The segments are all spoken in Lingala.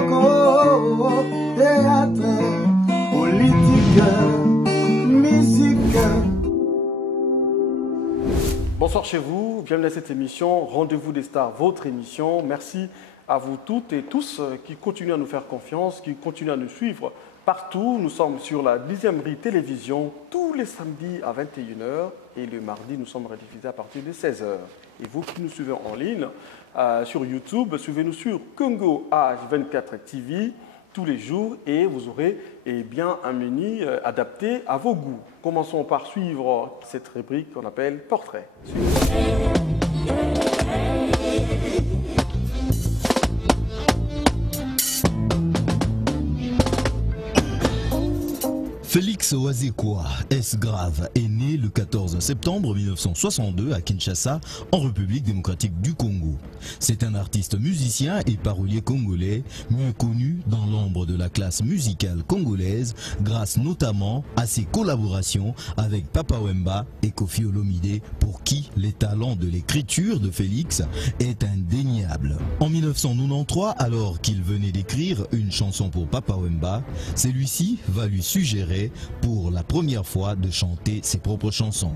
Biloko, théâtre, politique, musique. Bonsoir chez vous, bienvenue à cette émission, Rendez-vous des stars, votre émission. Merci à vous toutes et tous qui continuent à nous faire confiance, qui continuent à nous suivre partout. Nous sommes sur la 10e Rue Télévision tous les samedis à 21h et le mardi, nous sommes rediffusés à partir de 16h. Et vous qui nous suivez en ligne sur YouTube, suivez-nous sur Congo H24 TV tous les jours et vous aurez bien un menu adapté à vos goûts. Commençons par suivre cette rubrique qu'on appelle Portrait. Félix Wazekwa, est-ce grave, est né le 14 septembre 1962 à Kinshasa, en République démocratique du Congo. C'est un artiste musicien et parolier congolais, mieux connu dans l'ombre de la classe musicale congolaise, grâce notamment à ses collaborations avec Papa Wemba et Koffi Olomide, pour qui les talents de l'écriture de Félix est indéniable. En 1993, alors qu'il venait d'écrire une chanson pour Papa Wemba, celui-ci va lui suggérer pour la première fois de chanter ses propres chansons.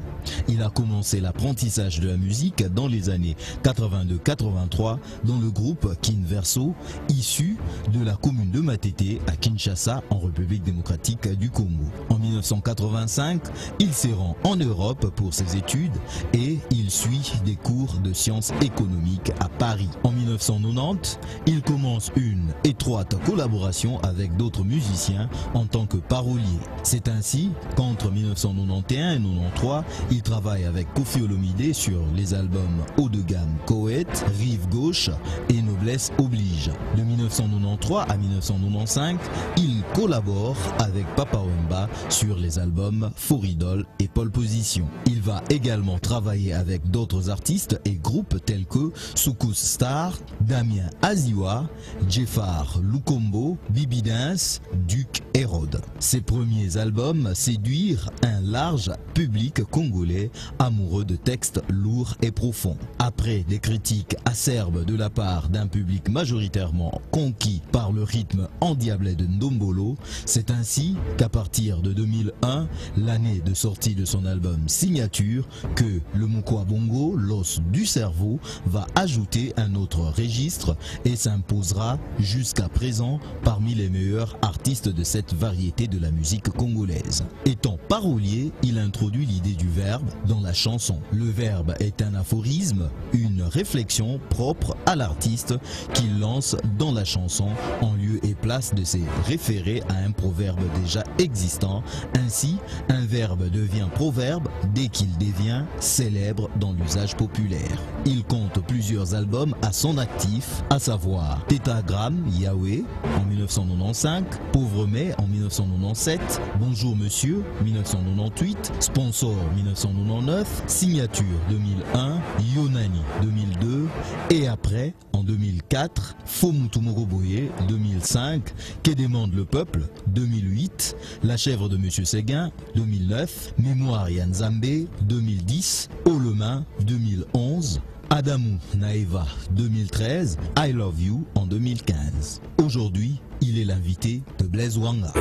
Il a commencé l'apprentissage de la musique dans les années 82-83 dans le groupe Kinverso, issu de la commune de Matete à Kinshasa en République démocratique du Congo. En 1985, il se rend en Europe pour ses études et il suit des cours de sciences économiques à Paris. En 1990, il commence une étroite collaboration avec d'autres musiciens en tant que parolier. C'est ainsi qu'entre 1991 et 1993, il travaille avec Koffi Olomide sur les albums haut de gamme Coët, Rive Gauche et Noblesse Oblige. De 1993 à 1995, il collabore avec Papa Wemba sur les albums Foridol et Pole Position. Il va également travailler avec d'autres artistes et groupes tels que Soukous Star, Damien Aziwa, Jeffar Lukombo, Bibi Dance, Duc Hérode. Ses premiers albums séduire un large public congolais amoureux de textes lourds et profonds. Après des critiques acerbes de la part d'un public majoritairement conquis par le rythme endiablé de Ndombolo, c'est ainsi qu'à partir de 2001, l'année de sortie de son album Signature, que le Mukwa Bongo, l'os du cerveau, va ajouter un autre registre et s'imposera jusqu'à présent parmi les meilleurs artistes de cette variété de la musique congolaise. Étant parolier, il introduit l'idée du verbe dans la chanson. Le verbe est un aphorisme, une réflexion propre à l'artiste qu'il lance dans la chanson en lieu et place de se référer à un proverbe déjà existant. Ainsi, un verbe devient proverbe dès qu'il devient célèbre dans l'usage populaire. Il compte plusieurs albums à son actif, à savoir Tétagramme, Yahweh en 1995, Pauvre Mai en 1997, Bonjour Monsieur 1998, Sponsor 1999, Signature 2001, Yonani 2002 et après en 2004, Fomutu Moroboye 2005, Que demande le peuple 2008, La chèvre de Monsieur Séguin 2009, Mémoire Yanzambe 2010, Olemain 2011, Adamou Naeva 2013, I Love You en 2015. Aujourd'hui, il est l'invité de Blaise Wanga.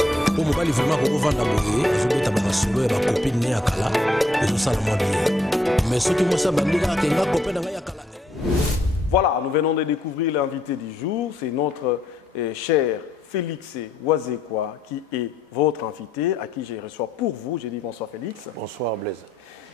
Voilà, nous venons de découvrir l'invité du jour, c'est notre cher Félix Wazekwa qui est votre invité, à qui je reçois pour vous. Je dis bonsoir Félix. Bonsoir Blaise.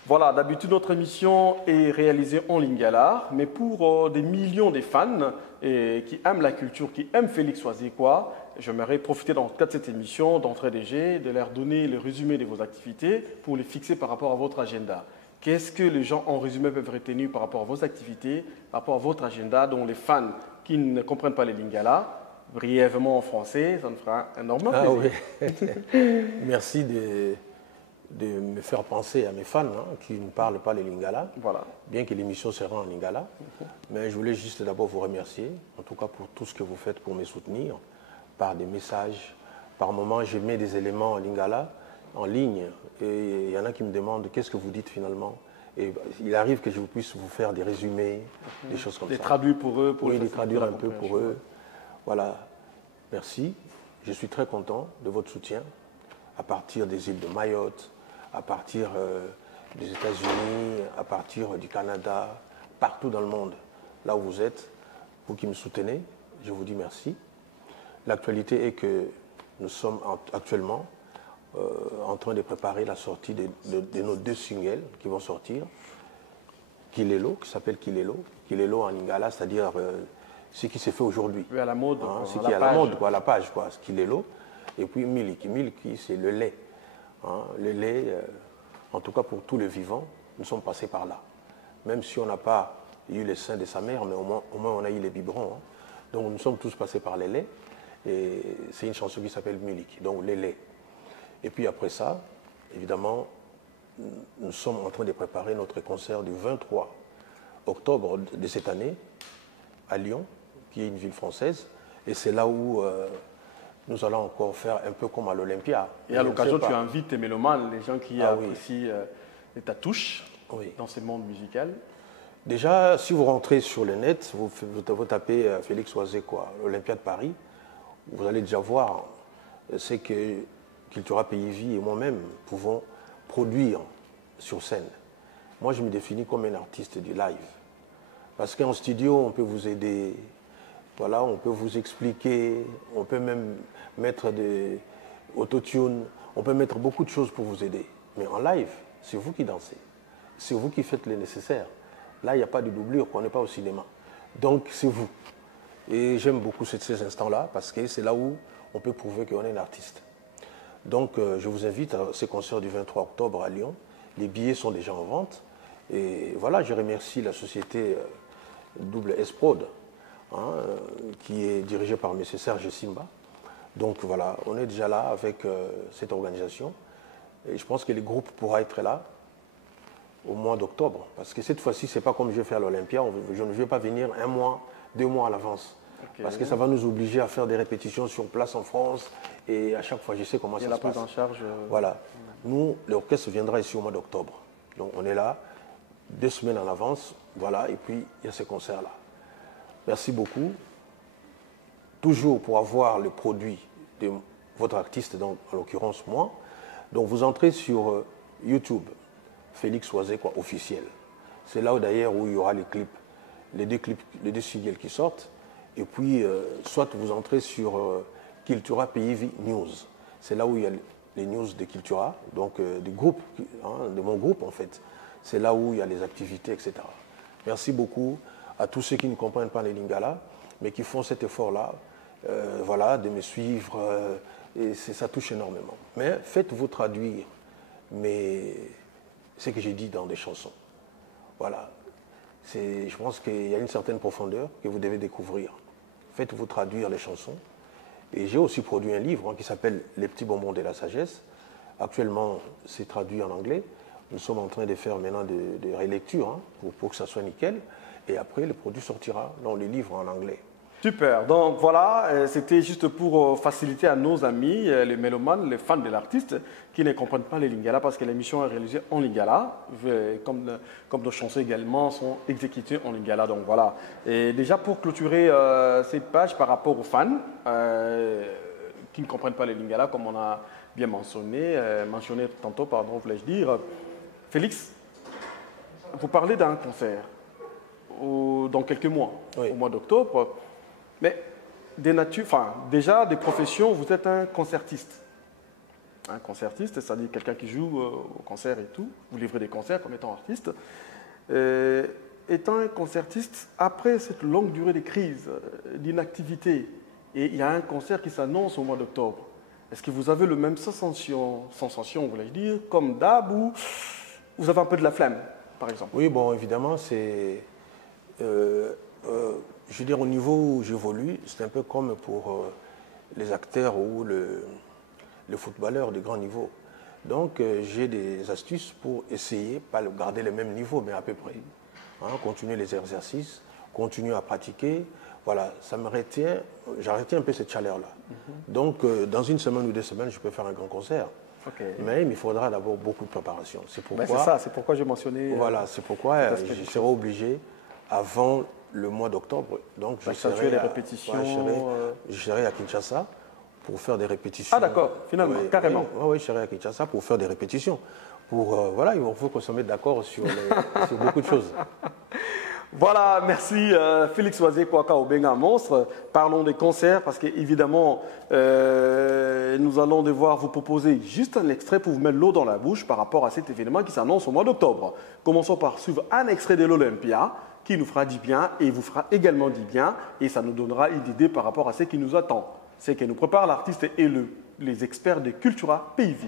Voilà, d'habitude notre émission est réalisée en lingala, mais pour des millions de fans qui aiment la culture, qui aiment Félix Wazekwa, j'aimerais profiter dans le cadre de cette émission d'entrer des jets, de leur donner le résumé de vos activités pour les fixer par rapport à votre agenda. Qu'est-ce que les gens en résumé peuvent retenir par rapport à vos activités, par rapport à votre agenda, dont les fans qui ne comprennent pas les lingala, brièvement en français, ça me fera énormément plaisir. Oui. Merci de me faire penser à mes fans qui ne parlent pas les lingala, voilà. Bien que l'émission sera en lingala. Mais je voulais juste d'abord vous remercier, en tout cas pour tout ce que vous faites pour me soutenir, par des messages. Par moments, je mets des éléments en lingala, en ligne, et il y en a qui me demandent qu'est-ce que vous dites finalement. Et il arrive que je puisse vous faire des résumés, des choses comme ça. Des traduire pour eux. Oui, les traduire un peu pour eux. Voilà. merci. Je suis très content de votre soutien à partir des îles de Mayotte, à partir des États-Unis, à partir du Canada, partout dans le monde, là où vous êtes, vous qui me soutenez, je vous dis merci. L'actualité est que nous sommes actuellement en train de préparer la sortie de nos 2 singles qui vont sortir. Kilelo, qui s'appelle Kilelo. Kilelo en lingala, c'est-à-dire ce qui s'est fait aujourd'hui. Oui, à la mode. Hein, ce qui est à la mode, quoi, à la page, quoi. Kilelo. Et puis Miliki. Miliki, c'est le lait. Hein, le lait, en tout cas pour tous les vivants, nous sommes passés par là. Même si on n'a pas eu le sein de sa mère, mais au moins on a eu les biberons. Hein. Donc nous sommes tous passés par les laits. Et c'est une chanson qui s'appelle Miliki, donc les laits. Et puis après ça, évidemment, nous sommes en train de préparer notre concert du 23 octobre de cette année à Lyon, qui est une ville française. Et c'est là où nous allons encore faire un peu comme à l'Olympia. Et à l'occasion, tu invites tes mélomanes, les gens qui apprécient ta touche dans ce monde musical. Déjà, si vous rentrez sur le net, vous tapez Félix Oisé, l'Olympia de Paris, vous allez déjà voir ce que Cultura Pays Vie et moi-même pouvons produire sur scène. Moi, je me définis comme un artiste du live. Parce qu'en studio, on peut vous aider, voilà, on peut vous expliquer, on peut même mettre des autotune, on peut mettre beaucoup de choses pour vous aider. Mais en live, c'est vous qui dansez, c'est vous qui faites le nécessaire. Là, il n'y a pas de doublure, on n'est pas au cinéma. Donc, c'est vous. Et j'aime beaucoup ces instants-là parce que c'est là où on peut prouver qu'on est un artiste. Donc, je vous invite à ce concert du 23 octobre à Lyon. Les billets sont déjà en vente. Et voilà, je remercie la société Double S Prod, qui est dirigée par M. Serge Simba. Donc voilà, on est déjà là avec cette organisation. Et je pense que le groupe pourra être là au mois d'octobre. Parce que cette fois-ci, ce n'est pas comme je fais à l'Olympia. Je ne vais pas venir 1 mois, 2 mois à l'avance. Okay. Parce que ça va nous obliger à faire des répétitions sur place en France. Et à chaque fois, je sais comment ça se passe. Il y a la prise en charge. Voilà. Nous, l'orchestre viendra ici au mois d'octobre. Donc on est là 2 semaines en avance. Voilà. Et puis, il y a ce concert-là. Merci beaucoup. Toujours pour avoir le produit de votre artiste, donc en l'occurrence moi. Donc vous entrez sur YouTube, Félix Oisé officiel. C'est là d'ailleurs où il y aura les clips, les deux singles qui sortent. Et puis, soit vous entrez sur Cultura Pays Vie News. C'est là où il y a les news de Cultura, donc du groupe, de mon groupe en fait. C'est là où il y a les activités, etc. Merci beaucoup à tous ceux qui ne comprennent pas les lingala, mais qui font cet effort-là, voilà, de me suivre. Et ça touche énormément. Mais faites-vous traduire ce que j'ai dit dans des chansons. Voilà. Je pense qu'il y a une certaine profondeur que vous devez découvrir. Faites-vous traduire les chansons. Et j'ai aussi produit un livre qui s'appelle Les petits bonbons de la sagesse. Actuellement, c'est traduit en anglais. Nous sommes en train de faire maintenant des relectures pour que ça soit nickel. Et après, le produit sortira dans les livres en anglais. Super. Donc voilà, c'était juste pour faciliter à nos amis, les mélomanes, les fans de l'artiste, qui ne comprennent pas les lingala, parce que l'émission est réalisée en lingala, comme nos chansons également sont exécutées en lingala. Donc voilà. Et déjà pour clôturer cette page par rapport aux fans qui ne comprennent pas les lingala, comme on a bien mentionné tantôt, pardon, voulais-je dire. Félix, vous parlez d'un concert dans quelques mois, au mois d'octobre. Mais déjà, des professions, vous êtes un concertiste. Un concertiste, c'est-à-dire quelqu'un qui joue au concert et tout. Vous livrez des concerts comme étant artiste. Étant un concertiste, après cette longue durée de crise, d'inactivité, et il y a un concert qui s'annonce au mois d'octobre. Est-ce que vous avez le même sensation, voulais-je dire, comme d'hab, ou vous avez un peu de la flemme, par exemple? Oui, bon, évidemment, c'est... je veux dire, au niveau où j'évolue, c'est un peu comme pour les acteurs ou les footballeurs de grand niveau. Donc, j'ai des astuces pour essayer, pas garder le même niveau, mais à peu près. Continuer les exercices, continuer à pratiquer. Voilà, ça me retient, j'ai arrêté un peu cette chaleur-là. Donc, dans 1 semaine ou 2 semaines, je peux faire un grand concert. Okay. Mais il faudra d'abord beaucoup de préparation. C'est pourquoi, c'est pourquoi j'ai mentionné... Voilà, c'est pourquoi je serai obligé, avant le mois d'octobre, donc je serai les répétitions. je serai à Kinshasa pour faire des répétitions. Ah d'accord, finalement, carrément. Oui, je serai à Kinshasa pour faire des répétitions. Voilà, il faut qu'on se mette d'accord sur beaucoup de choses. Voilà, merci Félix Oisé Kwaka Obenga Monstre. Parlons des concerts parce qu'évidemment, nous allons devoir vous proposer juste un extrait pour vous mettre l'eau dans la bouche par rapport à cet événement qui s'annonce au mois d'octobre. Commençons par suivre un extrait de l'Olympia qui nous fera du bien et vous fera également du bien et ça nous donnera une idée par rapport à ce qui nous attend. C'est que nous prépare l'artiste et les experts de Cultura PIV.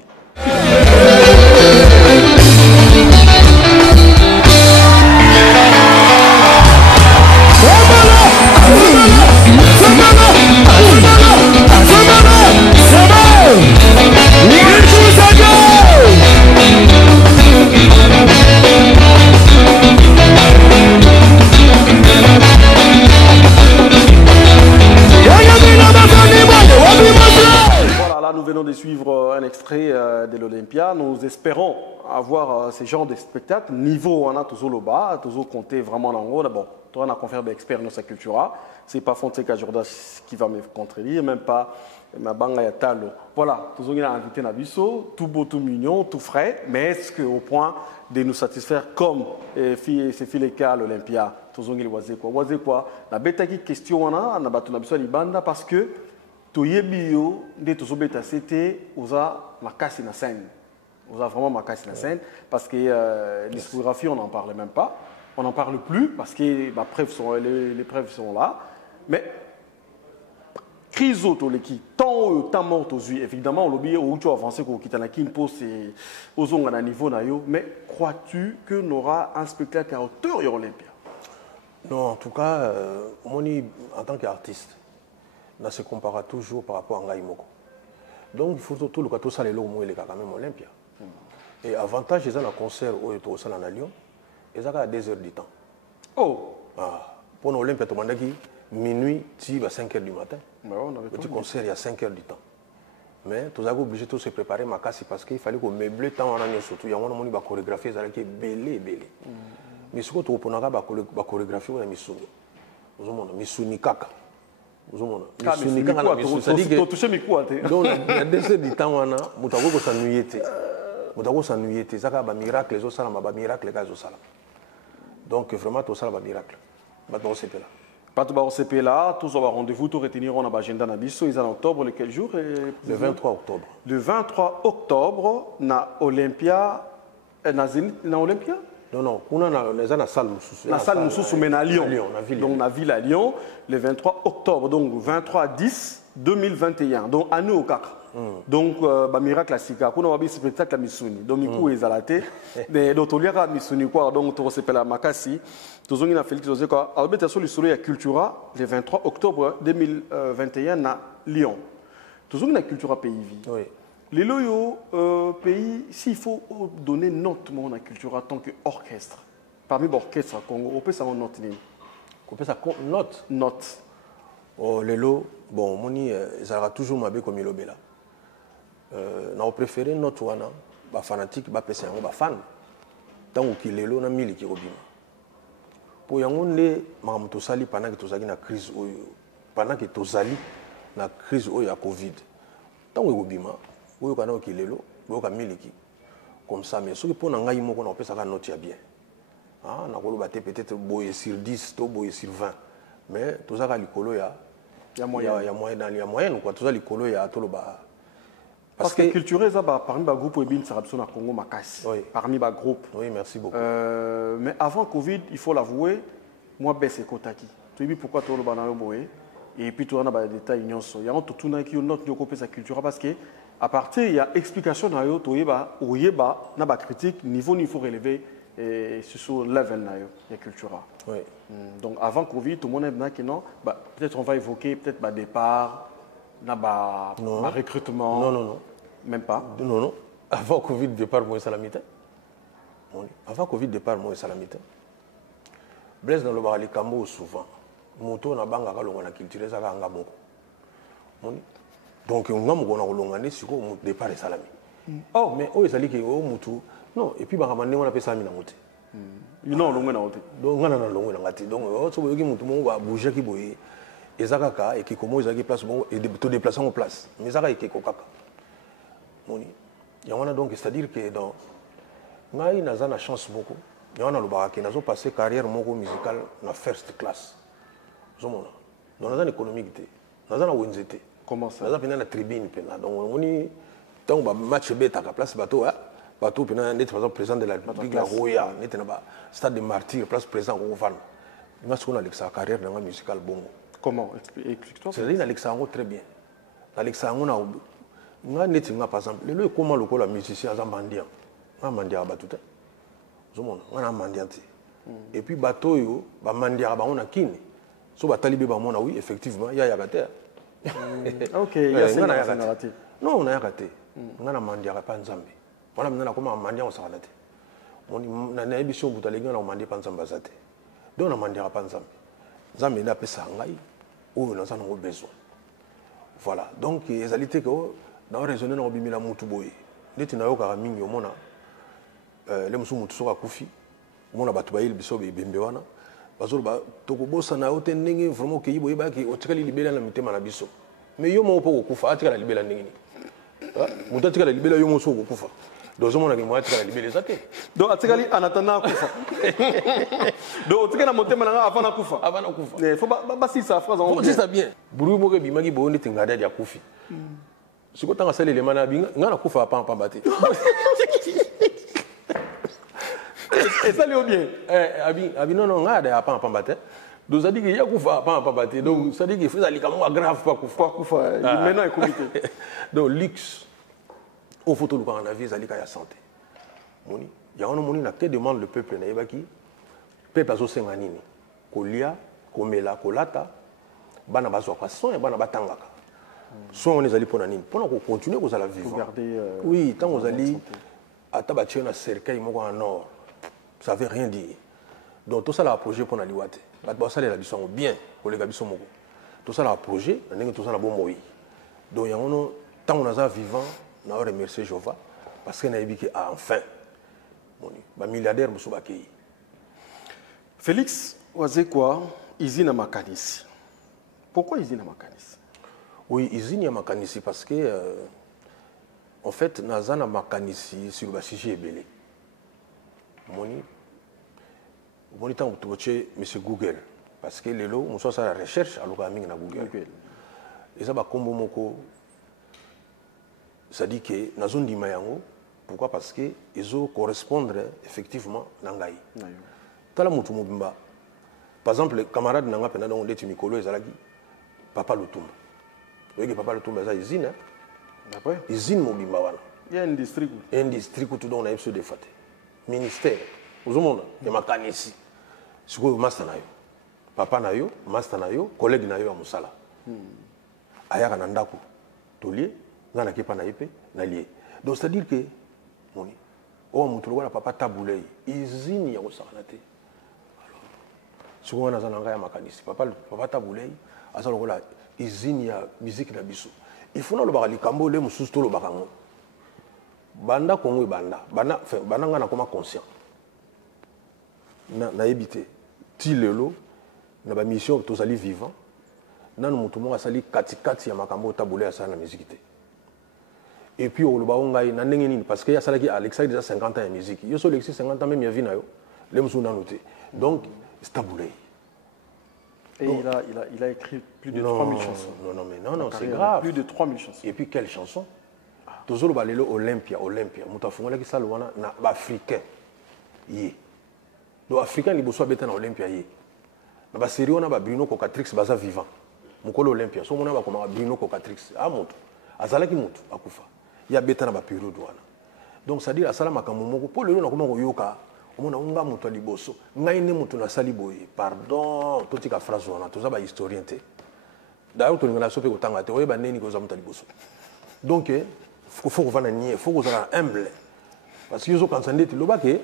Nous venons de suivre un extrait de l'Olympia. Nous espérons avoir ce genre de spectacle. Niveau, on a toujours le bas, toujours compter vraiment en haut. Bon, toi, on a conféré d'experts dans sa culture. Ce n'est pas Fonseca Jordas qui va me contredire, même pas ma banga Yatalo. Voilà, toujours il a invité Nabiso, tout beau, tout mignon, tout frais, mais est-ce qu'au point de nous satisfaire comme ces filles à l'Olympia, toujours il voisait quoi? Voisait quoi? La bête qui question, on a battu Nabiso à Libanda parce que Toyebio, de Tozobeta, c'était Oza Makasi na scène. Oza vraiment Makasi na scène, parce que l'histoire, on n'en parle même pas. On n'en parle plus, parce que les preuves sont là. Mais, crise qui tant mort aux yeux, évidemment, on l'oublie, où tu as avancé, qu'on quitte la Kimpo, c'est aux ongles à niveau, mais crois-tu que nous aura un spectacle à hauteur de l'Olympia? Non, en tout cas, moi, en tant qu'artiste, on se compare toujours par rapport à Ngaïmoko. Donc, il faut tout le cas, tout ça, les lots, il est quand même Olympia. Et avantage, ils ont un concert au Salon à Lyon, ils ont à 2 heures du temps. Oh! Pour l'Olympia, tu m'as dit minuit, tu vas à 5 heures du matin. Le petit concert, il y a 5 heures du temps. Mais tu as obligé de se préparer ma casse parce qu'il fallait qu'on meuble le temps, surtout. Il y a une chorégraphie, il y a une belle. Mais ce que tu as la chorégraphie, on a mis Misuni Kaka. Donc, il y a 2 heures du temps, on a s'ennuyer. On s'ennuyer. Ça a un miracle, les autres, un miracle, les autres. Donc, vraiment, tout ça, un miracle. Maintenant, c'est là. Pas de CP là, tous avoir rendez-vous, tout retenir en agenda Nabiso, ils sont en octobre, le quel jour? Le 23 octobre. Le 23 octobre, na Olympia, na Olympia? Non, on a la salle la salle Moussous, mais à Lyon. Donc, la ville à Lyon, le 23 octobre, donc 23-10-2021. Donc, à nous au CAC. Donc, miracle classique. On a un spectacle à Missouni. Donc, il y a laté. Donc, il y a Missouni, quoi. Donc, on s'appelle la Makassi. Tous les Félix José, quoi. Albert sur le soleil à Cultura, le 23 octobre 2021 à Lyon. Tous les Cultura pays. Oui. Les loyaux pays, s'il faut donner note à Cultura en tant qu'orchestre, parmi les orchestres à Congo, on peut savoir note. On peut savoir note. Note. Oh, les lots, bon, moni, ça aura toujours ma bé comme il là. On préféré note wana, ba fanatique, ba pèse un fan. Tant qu'il est là, on a mis qui robima. Pour yangonde, mam to sali pendant que to zali na crise oyo, pendant que to zali na crise oyo ya Covid. Tant que robima. Oui, quand on est là, on est comme ça, mais ce qui pour ngai moko on peut ça note bien. Ah, na kolo baté peut-être boyer sur 10, to boyer sur 20. Mais tout ça likolo ya moyen dans les moyenne quoi, tout ça likolo ya to ba parce que culturel ça parmi les groupes webin ça na Congo makasi. Parmi les groupes. Oui, merci beaucoup. Mais avant Covid, il faut l'avouer, moi baisse kotaki. Tu dis pourquoi to lo ba na boyer et puis tu on a des détails nyonso. Il y a tout na qui note nyoko pe sa culture parce que à partir, il y a explication dans le critique, niveau relevé sur le level de la culture. Oui. Donc avant Covid, tout le monde a dit non, peut-être on va évoquer peut-être départ, recrutement. Non. Même pas. Non. Avant Covid, départ, moi, salamité. Avant Covid, départ, moi, salamité. Blaise dans le bar, les camos souvent. Moto na banga la culture, ça va en donc, on a un départ de salami. Oh, mais où est-ce que non, et puis, on a fait ça. Non, on a bouger qui ezakaka et qui comment ezaki place bon et te déplacer en place mais ezaka et kokaka moni yangona donc c'est-à-dire que dans ngai naza na chance moko yangona lobaka ke nazo passer carrière moko musicale na first class zomona dans naza économique te naza na wenzete comment ça naza pena na tribune pena donc moni tant ba match beta ka place bateau bateau pena net par exemple président de la République la Roya net na ba stade de Martyrs place président ko fan nga siko na sa carrière dans la musicale bongo. Comment? Explique-toi. C'est-à-dire Alexandre très bien. Alexandre na neti nga par exemple le comment le la musicien za mandian. Na mandia ba tout. Zomona na mandia ti. Et puis bateau yo ba mandia ba on a kini. So ba talibé ba mona oui effectivement ya yakate. OK, ya c'est raté. Non, on a raté. Nga na mandia pa nzambe. Wala mna na koma mandia on s'arrête. On na na émission butalenga na mandia pa nzamba zate. Donc on a mandia pa nzambe. Nzambe na pesa ngai. Oh, nous avons besoin. Voilà. Donc, les alités que dans raisonner dans bimila mutu boy. Neti na yo ka mingi omona le musu mutu soka kufi. Omona batu bayil biso be bembe wana. Bazolo ba tokobosa na ote ndenge vraiment ke yibo yeba ke otikali libela na mitema na biso. Mais yo mo po kufa atikala libela ndenge ni. Mutu atikala libela yo mo so kufa. Donc on a dit moi atikala libela zate. Donc atikali en attendant kufa. Donc atikala motema na avant na kufa. Avant na kufa. Il faut pas si ça phrase en c'est ça bien. Buru mo ke bimagi bo ndeti ngada ya kufi. Siko tanga sale le mana binga ngana kufa pa pa bate. Et ça lui bien. Abi non non ngada ya pa pa bate. Donc ça dit que ya kufa pa pa bate. Donc ça dit que faut alika mo grave pas kufa. Maintenant est comité. Donc luxe au photo le en avis alika ya santé. Moni ya ono moni na que demande le peuple na yebaki. Peuple azo senga nini? Kolia, komela, kolata, bana bazwa kwa son et bana batangaka. Soit on les allait pour la ligne. Pendant qu'on continue, vous allez vivre. Oui, tant vous allez à tabacher un cercueil en or, ça ne veut rien dire. Donc tout ça là projet pour la liwate. Ça les habitants bien pour les habitants moko. Tout ça là projet, tout ça là bon moi. Donc il y a un tant on a vivant, on a remercié Jéhovah parce qu'on a dit que enfin, mon milliardaire monsieur Bakei. Félix Wazekwa, Izina Makanisi. Pourquoi Izina Makanisi? Oui, Izina Makanisi parce que, en fait, Nazana Makanisi sur le sujet belé. Moni tant que tu monsieur Google parce que les lots, on soit la recherche à l'orgaming na Google. Et ça va combo moko. Ça dit que Nazon di Mayango. Pourquoi? Parce que ils ont correspondre effectivement nangai. Tala mutu mobimba. Par exemple, les camarades nanga pena donc les timikolo ezalaki Papa Lutumba. Vous voyez Papa Lutumba ça usine hein. Après usine mobimba wana. Il y a un district. Un district tout dans la FCD de faté. Ministère. Vous monde de makanisi. Siko master na yo. Papa na yo, master na yo, collègue na yo a musala. Ayaka na ndako. Tolier, ngana kepa na ipe na lié. Donc c'est à dire que moni o mutu lokola papa tabulei usine ya kosakana te. Souvent, on a un makanisi. Papa Taboulei, a la usine ya musique na biso. Il faut le barali kambo le mususu to le barango. Banda Congo banda. Banda nga na koma conscient. Na ebité. Ti lelo na ba mission to sali vivant. Nanu mutu mo asali kati ya makambo Taboulei asa na musique te. Et puis au ba ngai na ndenge nini parce que ya salaki Alexa déjà 50 ans de musique. Yo so Alexis 50 ans même ya vie na yo. Le musu na noté. Donc c'est Taboulei. Et donc, il a écrit plus de 3000 chansons. Non, c'est grave. Plus de 3000 chansons. Et puis, quelles chansons? Toujours le Olympia. Moutafongola qui s'alloue na africain. Yé. Donc, africain, il bosse à Olympia. Yé. Na ba série, on a Bruno Cocatrix, baza vivant. Mukolo Olympia. So, on a comme Bruno Cocatrix. Ah, monte. Azala qui monte. Akufa. Il y a bêta na ba période. Donc, ça dit, à Salama Kamomoko, pour le nom, comment yoka. On a un moto liboso, ngaine moto na saliboye. Pardon, tout tika phrase wana, tout ça ba historien te. D'ailleurs, tout ngana sope ko tanga te, oyeba neni ko za moto liboso. Donc, faut que vana nier, faut que ça humble. Parce que yo quand ça ndeti loba ke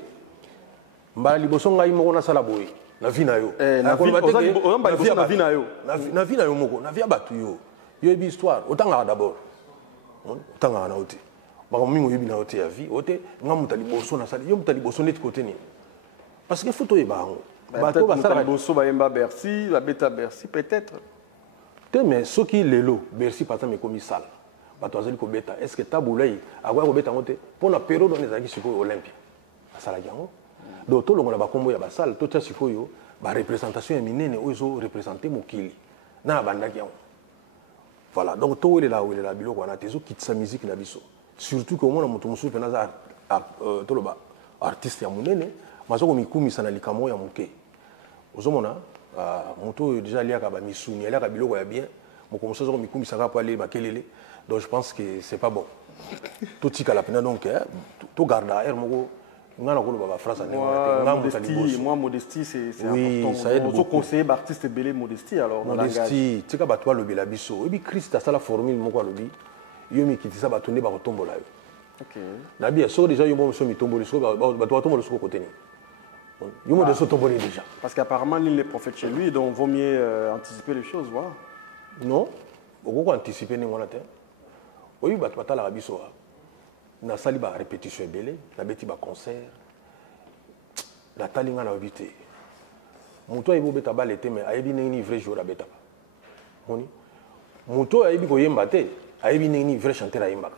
mbala liboso ngai moko na salaboye, na vie na yo. Na vie na yo. Na vie na yo moko, na vie abatu yo. Yo ebi histoire, otanga d'abord. Otanga na oti. Bakomingo yebi na ote ya vie ote nga mutali boso na sali yo mutali boso net côté ni parce que photo e bango bato basala boso ba yemba Bercy la beta Bercy peut-être mais ce qui est lelo, Bercy par exemple, est commis sale. Est-ce que Taboulay a pour la période où on est allé au Olympia? Donc, tout le monde a combo à salle, tout ça, la représentation est minée, ils ont représenté Mokili. Voilà, donc tout est là où il est là, il a des qui sa musique na biso. Surtout que moi, je suis un artiste ya munene, mais je suis un sana likamo ya muke. Ozomona, moto déjà lié à misuni, lié à biloko ya bien. Mon comme ça, je suis un peu aller makelele. Donc je pense que c'est pas bon. Tout tika la pena donc, tout garde à air moko. Moi, modestie, c'est oui, important. Ça aide beaucoup. Conseiller artiste belé modestie alors. Modestie, tu sais que toi le belabiso. Et puis Christ a ça la formule moko lobi. Yo mi kiti ça ba tourner ba tombo là. OK. Na bien so déjà yo mo so mi tombo le so ba toi tombo le so côté ni. Yo mo de so tombo déjà. Parce qu'apparemment il est prophète chez lui donc vaut mieux anticiper les choses, voilà. Non. Beaucoup anticiper ni ngona te. Oyi ba toi la biso. Na sali ba répétition belé, na beti ba concert. La talinga na obité. Muto ebo beta balete mais ayebi neni vrai jour beta. Moni. Muto ayebi ko yemba te, ayebi neni vrai chanteur ayemba.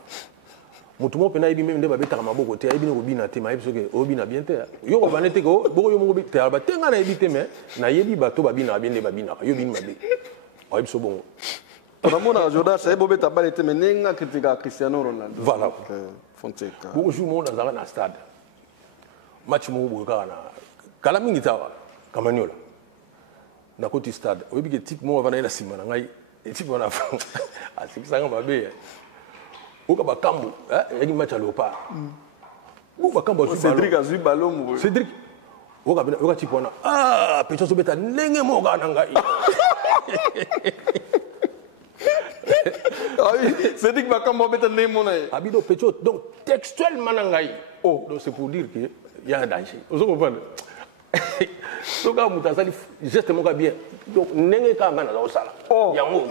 Muto mo pena ayebi même ndeba beta maboko te, ayebi ko bina te, mais ayebi soke obina bien te. Yo ko banete ko boko yo mo bita te, alba tenga na ayebi te mais na yebi bato babina bien de babina. Yo bin mabe. Ayebi so bongo. Ramona Jordan, c'est beau beta balete mais nenga critique Cristiano Ronaldo. Voilà. Fonseca. Bonjour mon dans un stade. Match mo boka na kala mingi tawa kamanyola. Na côté stade. Oyebi ke type mo vana ila simana ngai et type wana fa. Asikisanga mabe. Oka ba kambo, yaki match à Léopard. Oka kambo Cédric a vu ballon. Cédric. Oka type wana pecho so beta ndenge mo ga na ngai. Ah oui, Cédric va comme mettre le nez. Abido Pecho, donc textuellement, oh, donc c'est pour dire qu'il y a un danger. Vous comprenez? Donc, quand vous avez geste bien, donc, n'est-ce pas un sala. Oh, il y a un mot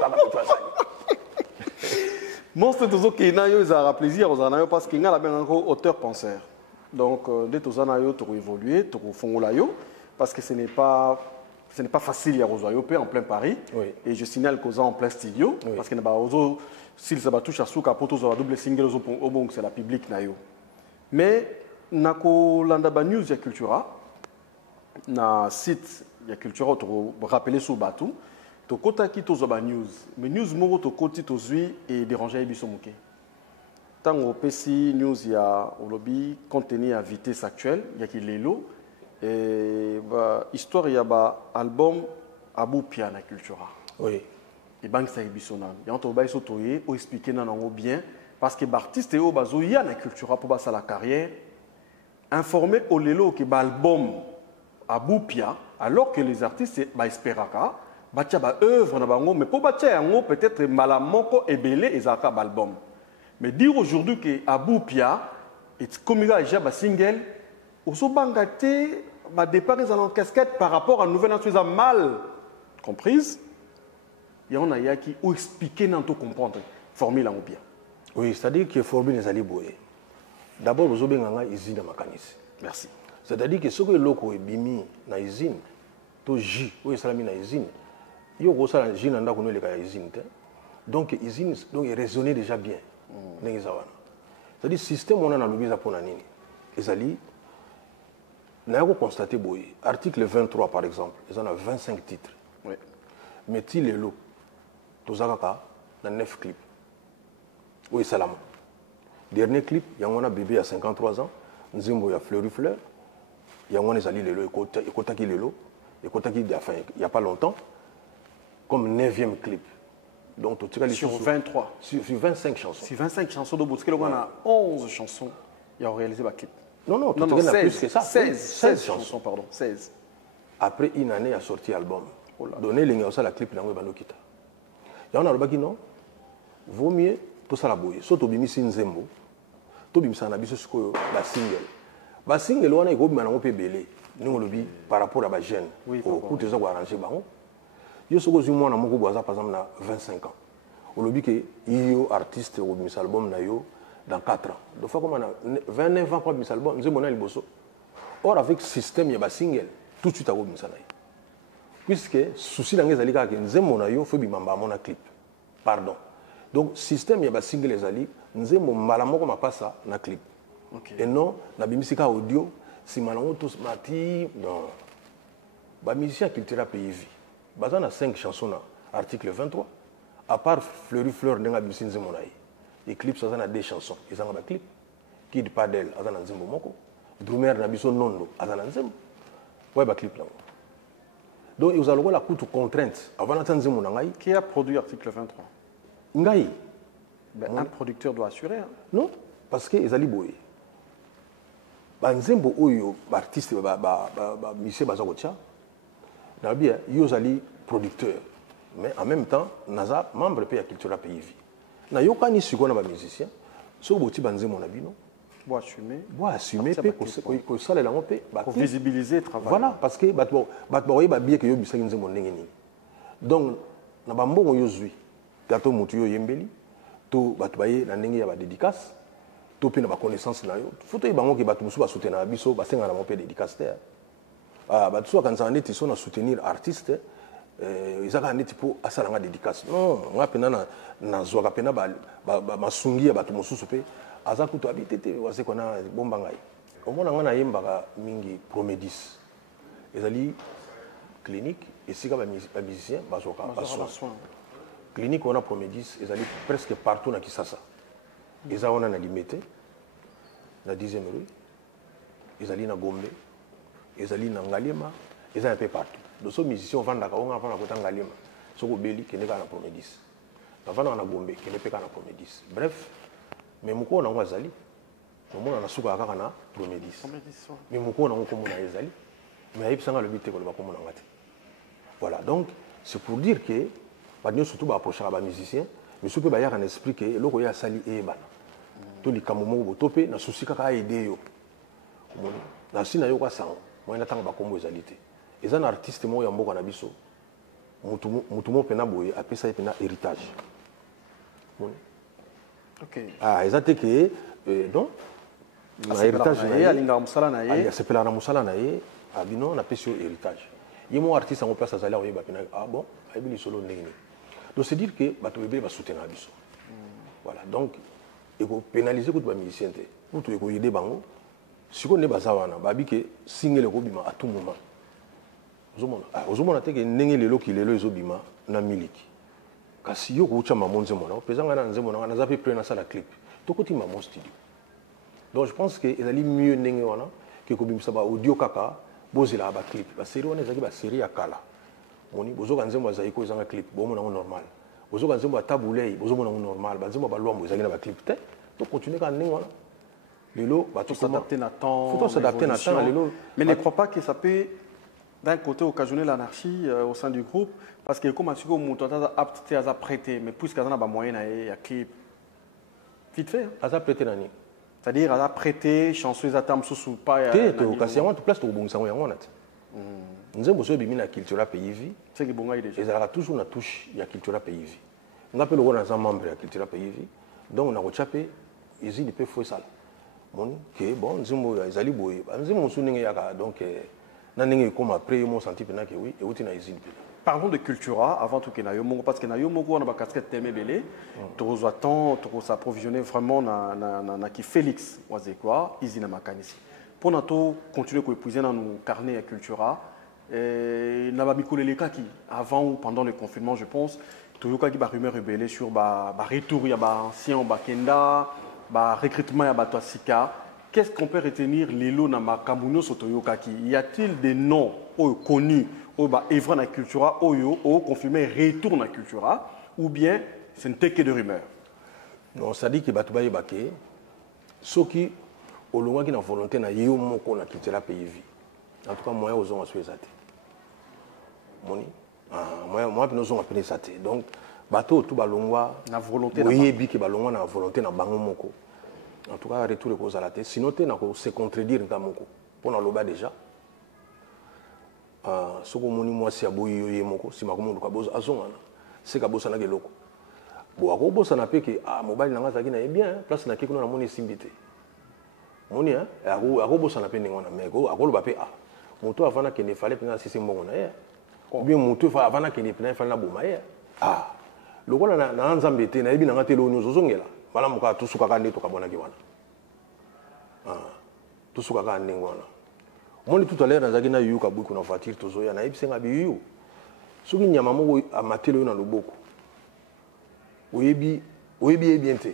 moi, c'est tout ce qui est à plaisir aux anayo parce qu'il y a un auteur-penseur. Donc, dès que vous avez évolué, vous avez parce que ce n'est pas facile il y a Rosario en plein Paris. Oui. Et je signale qu'aux en plein studio, oui. Parce que s'il se touche à Souka, pour tous double single c'est la public nayo. Mais nako landa ba news ya cultura na site ya cultura to rappeler sous batou to kota ki to ba news. Mais news moko to koti to zui et déranger biso moké. Tango pesi news ya olobi contenu à vitesse actuelle ya ki lelo. Et histoire il y a album Abou Pia na cultura. Oui. Et banque ça ebisonan. Il y a un toba iso toye o expliquer nanango bien parce que l'artiste est au bazo ya na cultura pour basa la carrière informer au lelo que album Abou Pia alors que les artistes ba esperaka batia ba œuvre na bango mais pour batia yango peut-être malamoko ebelé ezaka ba album. Mais dire aujourd'hui que Abou Pia est comme il a ba single au bangate ma départ en casquette par rapport à une nouvelle chose mal comprise. Il y a un aya qui ou expliquer non tout comprendre formule en bien. Oui, c'est-à-dire que formule les ali boye. D'abord vous avez nganga usine à Makanisi. Merci. C'est-à-dire que ce que loko est bimi na usine to J ou salami na usine. Yo ko sala J nanda ko no le ka usine te. Donc usine donc il raisonner déjà bien. Ndenge zawana. C'est-à-dire système on a na lubiza pona nini. Ezali nous avons constaté, article 23 par exemple, ils en ont 25 titres. Oui. Mais il est là, tous les 9 clips. Oui, salam. Dernier clip, il y a un bébé à 53 ans, Nzimbo, il y a Fleury Fleur, il y a un Zali Lelo, Ekotaki Lelo, Ekotaki il n'y a pas longtemps, comme 9e clip. Donc, sur 23. Sur 25 chansons. Sur 25 chansons de Boutske, on a 11 chansons, il a réalisé ma clip. Non, 16, plus que ça. 16 chansons, pardon. 16. Après une année, il a sorti l'album. Donné la clip dans le Banokita. Il y a un album qui non. Vaut mieux tout ça la bouille. Soit tu bimis Nzembo, tu bimis un abysse sur la single. La single, on a eu un peu belé. Nous le par rapport à la jeune. Oui, au coup de ça, on a arrangé. Je suis un moi, par exemple, 25 ans. On le dit que il artiste au bimis album dans 4 ans. Donc, comme on a 29 ans pour bimis album, nous avons un bosso. Or, avec le système, il y a un single. Tout de suite, à vous, puisque souci dans les alliés que nzembo na yo faut bimamba mon clip pardon donc système ya ba single les alliés nzembo mbala moko mapasa na clip et non na bimisika audio si malango tous mati non ba musicien culture pays vie baza na 5 chansons na article 23 à part Fleur ndenga bimisi nzembo na yi les clips ça na 2 chansons ils ont ba clip Kid Padel azana nzembo moko Drumer na biso nondo azana nzembo ouais ba clip là. Donc, vous avez la coûte contrainte. Avant d'entendre mon qui a produit l'article 23? Ngai. Ben, un producteur doit assurer. Hein? Non, parce que les aliboy. Banzembo oyo artiste monsieur Bazagotia. Nabi yo zali producteur. Mais en même temps, naza membre de la culture pays vie. Na yo kani siko na ba musicien. So boti banzembo na bino. Pour assumer. Pour assumer que ça les langues pour visibiliser le travail. Voilà parce que batbo ba bien que yo bisaki nzembo ndenge ni. Donc na bambongo yo zui. Gato mutu yo yembeli. To batbaye na ndenge ya ba dédicace. To pe na ba connaissance na yo. Faut to bango ke batu musu ba soutenir biso ba senga na mo pe dédicace ter. Ah batu so kanza ndeti so na soutenir artiste ezaka ndeti po asala nga dédicace. Non, nga pena na zwa pena ba masungi ya batu musu pe aza kutu abitete wase kona bomba ngai omona ngana yembaka mingi Promedis ezali clinique esika ba musicien bazoka soin clinique on a Promedis ezali presque partout na Kisasa eza ona na Limete na 10e rue ezali na Gombe ezali na Ngalema eza un peu partout donc so musicien vandaka onga fana kota Ngalema soko beli keneka na Promedis na vana na Gombe kenepeka na Promedis bref mais moko na ngwazali omona na suka kaka na Promedis mais moko na ngoko mona ezali mais ayibisanga le bité ko ba komona ngati voilà donc c'est pour dire que ba nyo surtout ba approcher ba musicien mais soupe ba ya kan esprit que loko ya sali e bana to likambo moko botope na souci kaka aider yo omoni na sina yo kwa sango moi na tanga ba kombo ezali te eza na artiste mo ya mboka na biso mutu mo pena boye apesa pena héritage omoni. Okay. Ah, exactement que donc héritage alinga musala na ye c'est pela na musala na ye abino na pesio héritage yemo artiste en place azali oyeba pena ah bon ayebili solo ndenge donc c'est dire que bato bebe ba soutenir biso voilà donc il faut pénaliser ko ba musicien te pour to ko yede bango siko ne bazawana babi ke single ko bima à tout moment ozomona te ke ndenge lelo ki lelo ezobima na miliki kasi yo kucha mamonze mona opezanga na nzembo na zape prena sala clip tokoti mamon studio donc je pense que ezali mieux ndenge wana que kobimisa ba audio kaka bozela ba clip ba série wana ezaki ba série ya kala moni bozoka nzembo za iko ezanga clip bomo na normal bozoka nzembo ya tabulei bozomo na normal ba nzembo ba lwambo ezaki na ba clip te to continuer ka ndenge wana lelo ba to s'adapter na temps faut s'adapter na temps lelo mais ne crois pas que ça peut d'un côté occasionner l'anarchie au sein du groupe parce que comme tu as apte à prêter mais puisque tu as des moyens à clip vite fait à prêter nani c'est-à-dire à prêter chanson à tam sous pas te occasion tu place to bongisa yango na te nzembo so bimi na culture pays vie c'est que bonga déjà ezala toujours na touche ya culture pays vie ngape lo na za membre ya culture pays vie donc na ko chaper ezili pe fo sala mon que bon nzembo ya ezali boye nzembo so ninga yaka donc comme après, mon senti que oui, et où tu n'as parlons de Cultura avant tout parce que na yomogo on a casquette témé belé tu reçois tant tu s'approvisionner vraiment na qui Félix oise quoi izina makanisi pour nato continuer ko épuiser dans nos carnets à Cultura et na ba mikolele kaki avant ou pendant le confinement je pense tu yoka ki ba rumeur rebelle sur ba retour ya ba ancien ba kenda ba recrutement ya ba toasika. Qu'est-ce qu'on peut retenir Lilo na makamuno sotoyokaki? Y a-t-il des noms connus au Evra na Cultura oyo au confirmé retour na Cultura ou bien ce n'était que de rumeurs? Non, ça dit que batuba yebake soki olonga ki na volonté na yo moko na Cultura pays vie. En tout cas moi aux on assurer ça. Moni moi puis nous on appelé ça. Donc bateau tout balongwa na volonté na yebi ki balongwa na volonté na bango moko. En tout cas, retour les causes à la tête. Sinon, tu as se contredire dans mon coup. Pour le bas déjà. Ce que moi, c'est à bouillir moko. Si ma commande a besoin à son c'est qu'à besoin de l'eau. Bon, à quoi besoin n'a pas que ah mobile n'a pas gagné bien. Place n'a qu'une monnaie simbité. Monnaie hein. À quoi besoin n'a pas n'importe mais à quoi le papier ah. Mon toit avant qu'il ne fallait pas si c'est bon on a. ou bien moto avant na kene plein fana boma ye ah lokola na nzambe te na yebi na ngate lo nyozo zongela bala muka tusuka ka ndeto ka bona ki wana ah tusuka ka ndenge wana moni tout à l'heure nazaki na yuka buku na voiture tozo ya na yebisenga biyu soki nyama moko amatelo na loboko oyebi bien te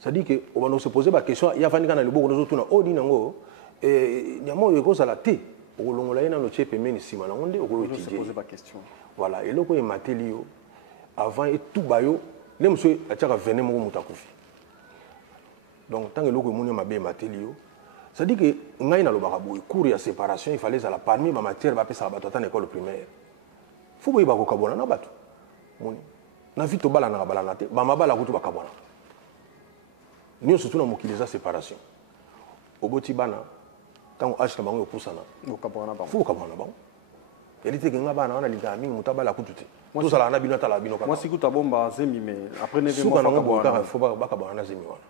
c'est-à-dire que on va se poser la question il y a fani kana loboko nozo tuna odi nango nyama oyo ko sala te okolongola ye na no chepe meni sima na ngonde okolo se poser la question voilà et loko emateli yo avant et tout bayo le monsieur atiaka venin moko mutakufi donc tant que loko moni mabe emateli yo c'est-à-dire que ngai na lobaka boy cours ya séparation il fallait la parmi ma matière ba pesa bato à école primaire faut boy ba ko kabona na bato moni na vito bala na bala na te ba mabala kutu ba kabona ni surtout na mokili za séparation oboti bana tant ach na bango opusana au kabona ba faut kabona ba elite ke nga bana wana linga mingi mutabala kutu te tout ça la na bino tala bino kabona moi sikuta bomba zemi mais après ne veut pas faut ba kabona zemi wana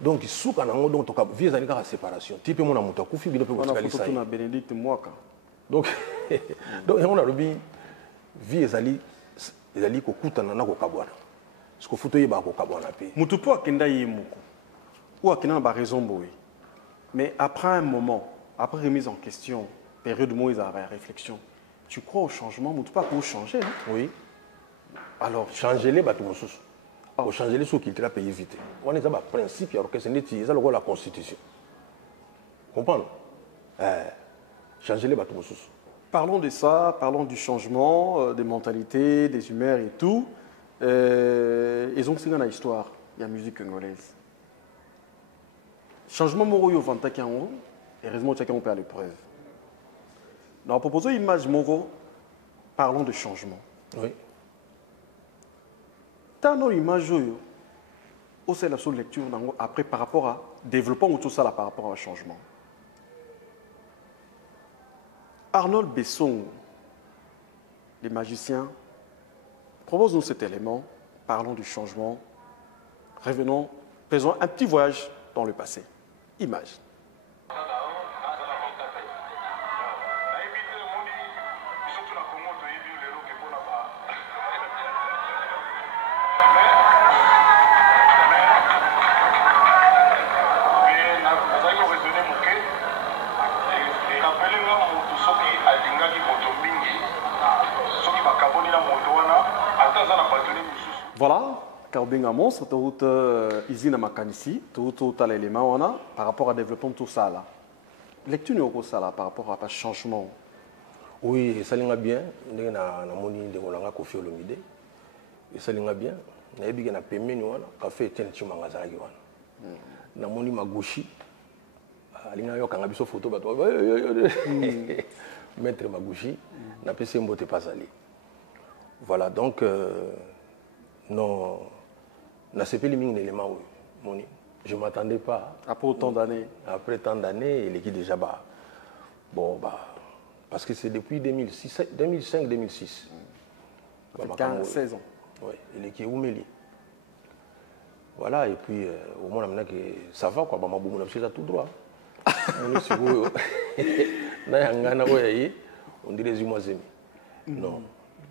donc souka nango donc to vie ezali kaka séparation type mona mutu akufi bino pe kotikalisa na Bénédicte Mwaka donc donc on a lobi vie ezali kokutana na kokabwana parce que foto yeba kokabwana pe mutu po akenda yemuko ou akenda ba raison boy mais après un moment après remise en question période où ils avaient réflexion tu crois au changement mutu pas pour changer non? Oui alors changer les bateaux mosusu au changer les sous qui te payer vite on est dans principe alors que c'est net ça la constitution comprendre changer les bateaux mosusu. Parlons de ça, parlons du changement des mentalités, des humeurs et tout. Ils ont signé dans l'histoire, il y a la musique congolaise. Changement moro vantaki en et heureusement chacun peut à l'épreuve. Dans la proposition image moro, parlons de changement. Oui. Dans nos images où c'est la seule lecture après par rapport à développement tout ça là par rapport au changement. Arnold Besson, les magiciens, propose-nous cet élément, parlons du changement, revenons, faisons un petit voyage dans le passé. Image. Voilà, Kaobinga Monstre, toute usine à Makanisi, tout l'élément on a par rapport à développement tout ça là. Lecture au ça là par rapport à un changement. Oui, ça l'est bien. Nous avons moni de Molanga Kofi Olomide. Ça l'est bien. Nous avons bien payé nous on a fait tel chuma ngazaki wana. Na moni Magushi. Alinga yo kanga biso photo bato. Maître Magushi na pese mbote pasali. Voilà donc non, na CP liming l'élément moni. Je m'attendais pas. Après autant d'années. Après tant d'années, il est déjà bas. Bon bah parce que c'est depuis 2005-2006. 16 ans. Oui, il est qui est Oumeli. Voilà et puis au moins maintenant que ça va quoi, bah ma boum ça tout droit. On est sur na yangana oyayi, on dirait les humains amis. Non,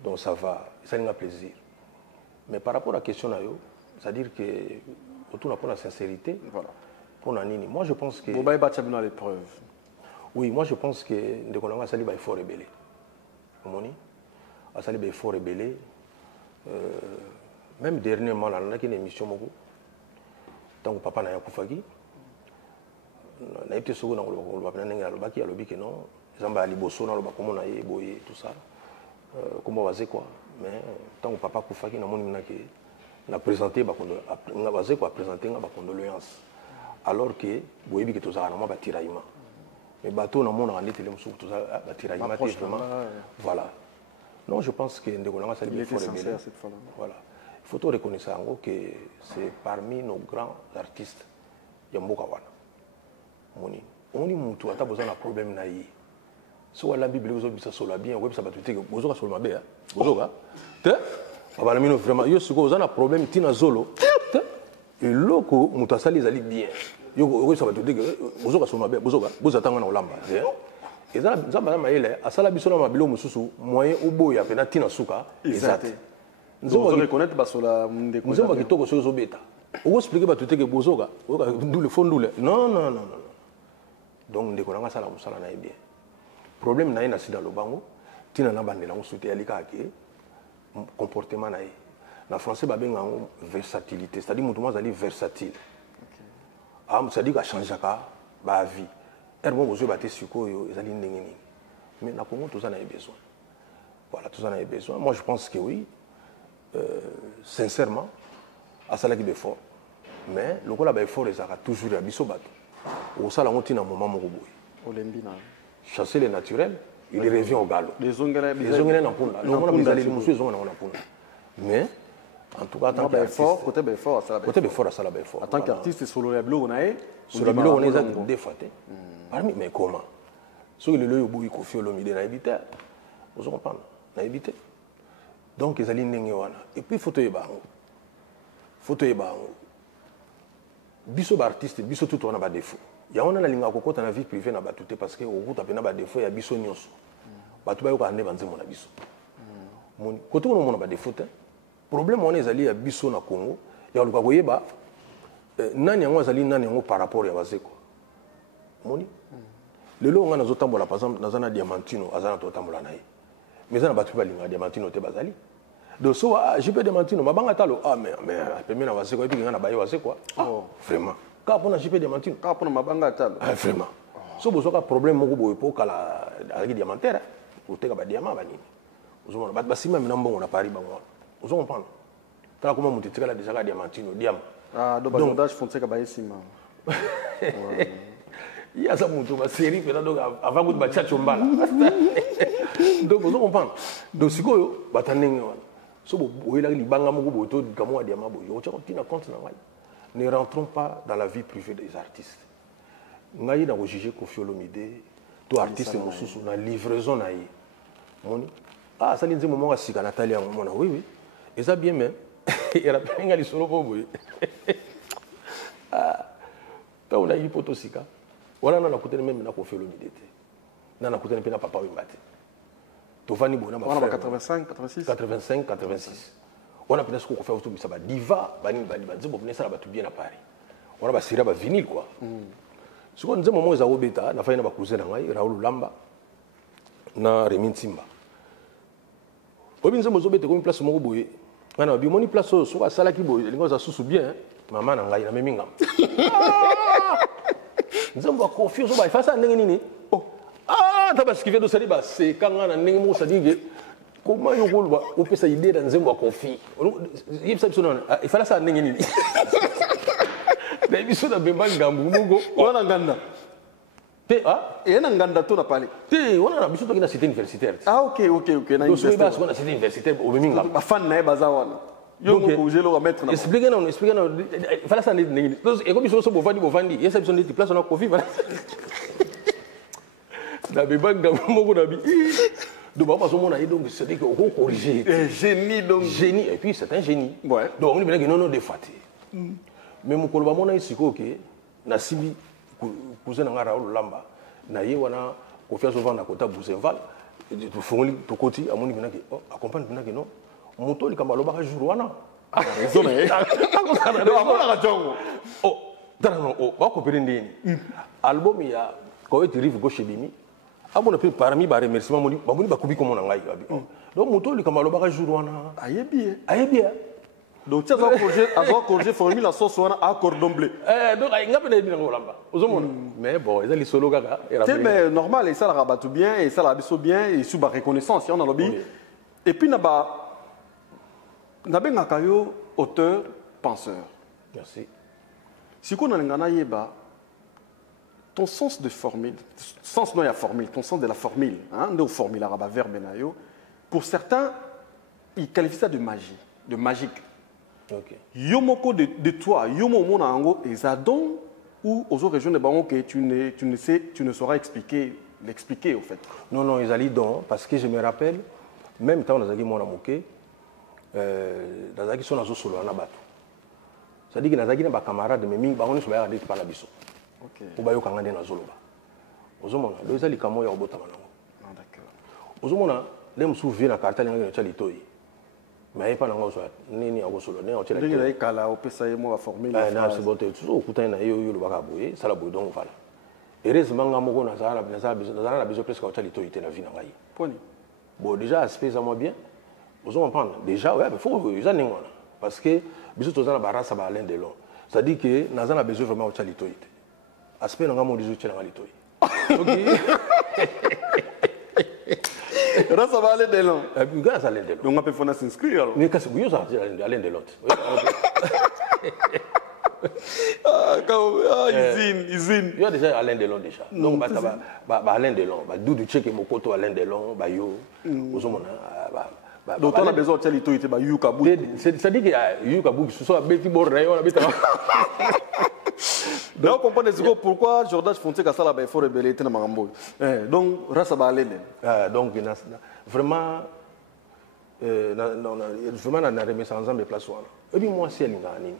donc ça va, ça nous a plaisir. Mais par rapport à la question là, c'est-à-dire que autour de la sincérité, voilà. Pour Nanini, moi je pense que. Vous avez battu dans l'épreuve. Oui, moi je pense que Ndekonanga Sali il faut rebeller. Moni, Sali il faut rebeller. Même dernièrement, là, on a une émission moko. Tant que papa n'a pas koufagi, n'a été souvent dans le baptême de l'Obaki, à l'Obi que non, Zamba Ali Bosso, dans le Bakomo Naye, Boye, tout ça. Comment on va dire quoi? Mais tant que papa koufagi, n'a n'a présenté quoi présenté ma condoléance. Alors que Boye que tout ça, n'a pas tiraillement. Mais bateau n'a pas rendu télé tout ça, tiraillement vraiment. Voilà. Non, je pense que Ndekonanga Sali il faut rebeller. Voilà. Il faut tout reconnaître que c'est parmi nos grands artistes Yamboka wana. Moni. On dit mutu ata besoin d'un problème na yi. So la Bible vous obisa sola bien, web ça va tout que bozoka sur mabe hein. Bozoka. Te abana mino vraiment yo suko ozana problème tina zolo. Et loko mutu asali ezali bien. Yo ça va tout que bozoka sur mabe, bozoka, bozatanga na olamba. Et ça madame Maïle à sala biso na mabilo mususu moyen oboya pena tina suka exact nous reconnaître basola ndeko nous avons kitoko so beta on expliquer ba tuteke bozoka ndule fondule non donc ndeko nanga sala musala na bien problème na ina sida lobango tina na bandela musute alika ke comportement na na français ba benga versatilité c'est-à-dire mutu mwazali versatile c'est-à-dire ka changer ka ba vie bon besoin battre sikoyo ezali ndenge nini mais na Congo tout ça n'a besoin voilà tout ça n'a besoin moi je pense que oui sincèrement à ça là qui est fort mais le coup là est fort les a toujours à biso bato au ça là on tient un moment moko boy olembina chasser les naturels il revient au galop les ongela na punda non on a besoin les monsieur on a punda mais en tout cas tant que fort côté fort ça là fort en tant qu'artiste solo la blog on a sur la blog on est des fois mais comment ceux qui le boy Koffi Olomide na éviter vous comprenez na éviter donc ils allaient ndenge wana et puis photo yebango biso ba artiste biso tout on a ba défaut ya on a linga kokota na vie privée na batute parce que okuta pena ba défaut ya biso nyonso batu ba yoka ande banzemo na biso moni koto ko mona ba défaut problème on ezali ya biso na Congo ya luka koyeba nani yango azali nani yango par rapport ya bazeko moni lelo nga nazotambola par exemple nazana Diamantino azana totambola naye mais ça na batu ba linga Diamantino te bazali donc so je peux Diamantino mabanga talo mais pemena bazeko et puis nga na baye bazeko vraiment ka pona je peux Diamantino ka pona mabanga talo vraiment so bozoka problème moko boye po kala avec diamantaire oteka ba diamant ba nini ozomona bat basima mina mbongo na Paris bango ozo comprendre tala comment mutu tikala déjà ka Diamantino diamant donc sondage Fonseca ba esima il y a ça mutu ba série peut donc avant que ba tchacho mbala donc ozo comprendre donc sikoyo batanenge wana so boyela libanga moko boye to kamo ya diamant boye ocha tina compte na ngai ne rentrons pas dans la vie privée des artistes ngai na ko juger Koffi Olomide to artiste mususu na livraison na ye moni ça linze moment à sika Natalia mona oui et ça bien même et la penga li solo boye ta on a eu poto sika wala na kutene même na Koffi Olomide te na kutene pe na papa wimbate to vani bona ba 85 86 on a peut-être qu'on fait autour de ça diva bani banzebo venir ça ba tout bien à Paris on a ba sira ba vinyle quoi ce qu'on dit moment za obeta na faina ba cousin na ngai Raoul Lamba na Remi Ntimba obinze mozo beta ko place moko boye ngana bi moni place so ba sala ki boye lingo za susu bien mama na ngai na memi ngam nzembo Koffi so ba fasa ndenge nini taba skive do sali ba se kanga na ndenge mo sadike comment yo golwa o pesa idée dans nzembo Koffi yipsa biso non il fallait ça ndenge nini na biso na bemba ngambu mugo wana nganda te na nganda to na pale te wana na biso to kina cité universitaire ok na université ba so na cité universitaire o bemi ngam ba fan na baza wana yo mo ko jelo wa mettre na expliquer non il fallait ça ndenge nini donc e ko biso so bovandi yesa biso ndeti place na Koffi voilà na bemba ngambu mugo na bi donc on va donc c'est qu'on peut corriger génie et puis c'est un génie ouais donc on dit que non défaté mais mon koloba mona isiko ke na sibi cousin nga Raoul Lamba na ye wana Koffi souvent na kota Buzenval to fongoli to koti amoni bina ke accompagne bina ke non moto li kamba loba jour wana raison mais on jongo ba ko perendini album ya ko eti rive gauche bimi abona pe parmi ba remerciement moni ba kubi comme on ngai donc moto li kamba loba jour wana ayebi donc tu as corrigé formule la sauce wana à cordon bleu donc ay ngapena bina ngolamba ozomona mais bon ils ali solo kaka c'est mais normal et ça la rabattu bien et ça la biso bien et sous ba reconnaissance on a lobby et puis na benga kayo auteur penseur merci si qu'on a ngana yeba ton sens de formule sens non ya formule ton sens de la formule hein de formule araba verbe na yo pour certains ils qualifient ça de magie de magique. Ok. Yomoko de toi, yomo mona ango ezadon ou aux autres régions de Bango que tu ne sauras l'expliquer au fait. Non, ils allaient don parce que je me rappelle même temps dans zaki mona moké dans zaki son azo solo na bato. Ça dit que dans zaki na ba camarade mais mingi bango ne so ba regarder par la biso. OK. Ou ba yo kanga na zoloba. ozomona do eza likamo ya obotama nango. Ah d'accord. Ozomona le musu vie na cartel ngaki na litoi. Mais pas nango so nini akosolo ne otela. Ndenge na ikala opesa ye mo ba formule. Ah na c'est bon te so okuta na yo lo baka boye sala boye donc voilà. Heureusement nga moko na zala na besoin presque otela litoi te na vie na ngai. Poni. Bon déjà aspect ça moi bien. Vous comprenez déjà ouais mais faut ça ningona parce que biso tozana barasa ba Alain Delon. Ça dit que nazana besoin vraiment otela litoi te. Aspect nga mo dizo tela litoi. OK. Rasa va aller de long. Grâce à Alain Delon. Donc on peut faire s'inscrire alors. Mais qu'est-ce que vous avez Alain Delon? Izine. Il y a déjà Alain Delon déjà. Donc Alain Delon, Doudou Tchèque Mokoto Alain Delon, yo. Donc on a besoin de litoi te ba yuka bu. C'est dit que yuka bu ce soit beti boré on habite. Donc, on comprend pourquoi Jordan Fonseca ça là il faut rebeller tena magambo. Donc rasa ba aller. Donc vraiment vraiment na remettre ensemble place wana. Et puis moi c'est linga nini.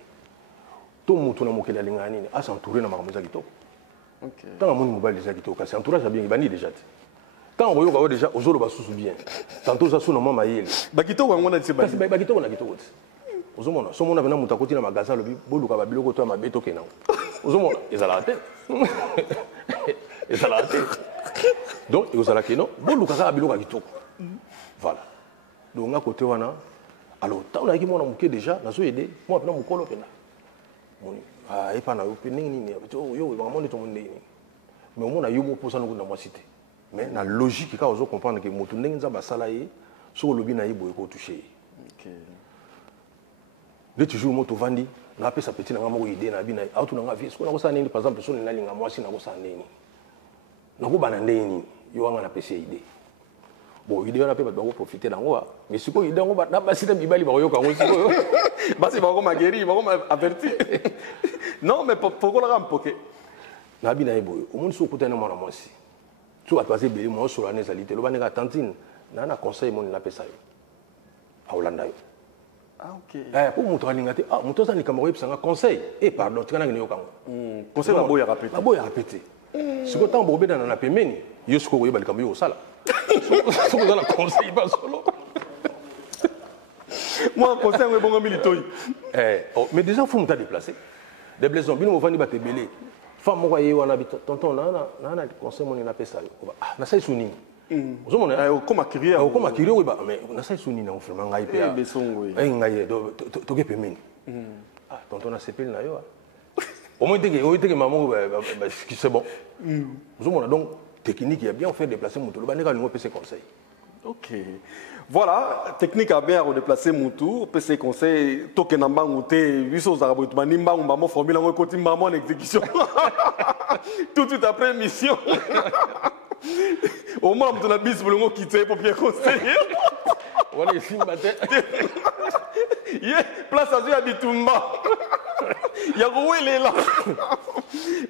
Tout mutu na mokela linga nini a s'entourer na magambo za kitoko. OK. Tant que mon mobile déjà kitoko, c'est entourage bien bani déjà. Quand on voit déjà ozolo ba susu bien. Tantôt ça sous no mama yele. Ba kitoko ngona tsi ba. Ba kitoko na kitoko. Ozomona so mona vena mutakoti na magasin lobi boluka ba biloko to ma beto kena. Ozomona ezala te. Ezala te. Donc ezala keno boluka ka biloko kitoko. Voilà. Donc à côté wana alors tant na ki mona muke déjà na so aider moi pena mukolo pena. Moni ah epa na yo pena nini yo vraiment ne to monde nini. Mais mona yo mo posa no na moi cité. Mais na logique ka ozo comprendre que mutu ndenge nza basala ye so lobi na yibo ko toucher. OK. De toujours moto vandi na pesa petit na ngamo idée na bina auto na vie so na ko sa nini par exemple so na linga mwasi na ko sa nini na ko bana ndeni yo anga na pesa idée bon idée na pe ba ko profiter na ngwa mais siko idée ngo ba na basi na bibali ba yo ka ngo siko basi ba ko mageri ba ko avertir non mais pourquoi la rampoke na bina ebo o monde so kutana mwana mwasi tu vas passer beli mo so la nezalité lo ba neka tantine na conseil mon na pesa yo a Holanda yo. Ah OK. Pour montrer l'ingati, ah montrer ça ni Cameroun c'est un conseil. Et pardon, tu connais yo kango. Conseil na boya répéter. Na boya répéter. Si ko tambo be na pemeni, yo siko ko yeba likambo yo sala. So ko na conseil ba solo. Moi conseil we bongo militoi. Mais déjà faut monter déplacer. Des blaisons bino mo vandi ba te belé. Femme mo ye wana bit tonton na conseil mon na pesa yo. Ah na sai suni. Ozomona comme crier comme crier oui ba mais na sai suni na vraiment ngai pe ngai to ke pemeni ah tonton na sepel na yo au moins teke maman c'est bon ozomona donc technique il y a bien fait déplacer mon tour ba neka lingo PC conseil. OK. Voilà, technique à bien déplacer mon tour, PC conseil token na mbangu te biso za botu ba nimbangu ba mo formule ngo koti mbangu en exécution. Tout après mission. Au moins, on a bis pour le quitter pour bien conseiller. On est film matin. Place à Dieu à Bitumba. Il y a où il est là.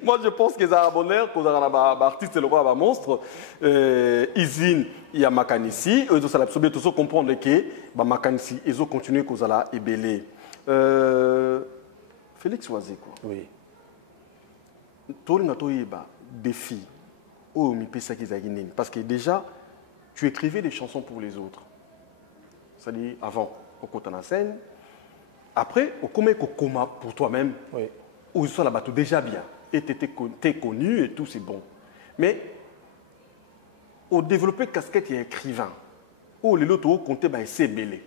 Moi, je pense que ça a bonheur, que ça a artiste le roi monstre. Izine, il y a Makanisi. Ils ont absorbé tout ça, comprendre que Makanisi, ils ont continué que ça a ébélé. Félix Oazé, quoi. Oui. Toi, tu as défi. Parce que déjà, tu écrivais des chansons pour les autres. C'est-à-dire, avant, au côté de la scène. Après, au coma pour toi-même. Oui. Où ça là-bas, déjà bien. Et tu es connu et tout, c'est bon. Mais, au développer casquette et écrivain, où les autres comptaient, c'est belé.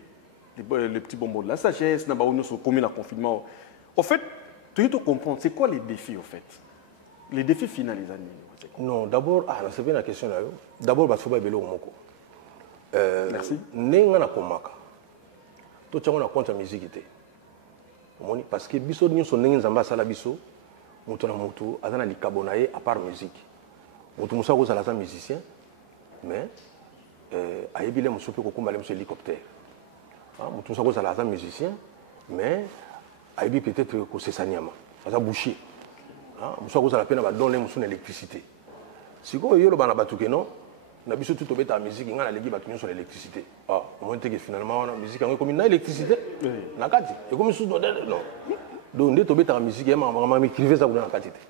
Le petit bonbon de la sagesse, on se commis le confinement. En fait, tu dois comprendre, c'est quoi les défis, en fait? Les défis finaux, les amis. Non, d'abord, c'est bien la question là. D'abord, il faut pas bélo moko. Merci. Nenga na komaka. To tchango na contre musique té. Omoni parce que biso nyo so nenga nzamba sala biso, muto na muto azana likabonaye à part musique. Muto musa ko sala sa musicien, mais ayebile muso pe ko kumbale muso hélicoptère. Ah, muto musa ko sala sa musicien, mais ayebi peut-être ko c'est sanyama. Ça boucher. Ah, muso ko sala pe na ba donner muso l'électricité. Si vous avez des non, on a besoin de toute la musique, on a les sur l'électricité. Ah, on montre que finalement, la musique est comme une électricité. Et comme une non. Donc, on a la musique, on a écrivé ça dans la quantité.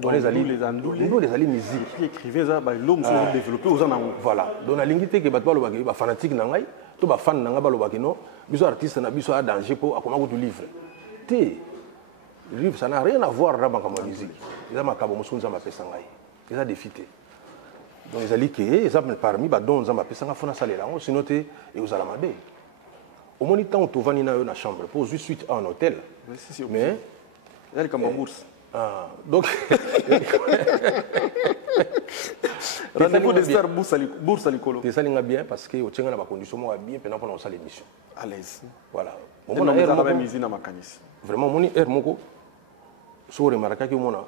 Donc, nous les alliés musique qui écrivaient ça, l'homme s'est développé aux années. Voilà. Donc la ligne que batba le bagay, fanatique nangai, to ba fan nanga ba le bagay no, biso artiste na biso a danger pour akoma ko livre. Té livre ça n'a rien à voir là avec la musique. Ils ont makabo musunza mapesa ngai. Ils ont défité. Donc les alliés que ils ont parmi ba don za mapesa nga fona salela, sinon té et aux alamabe. Au moins temps to vani na yo na chambre pour juste suite à un hôtel. Mais elle comme en bourse. Ah, donc rendez-vous des stars bourse à l'école. C'est ça bien parce que au tient na ba condition moi bien pendant qu'on a l'émission. À l'aise. Voilà. On a la même usine à Makanis. Vraiment moni air moko so remarquer que mona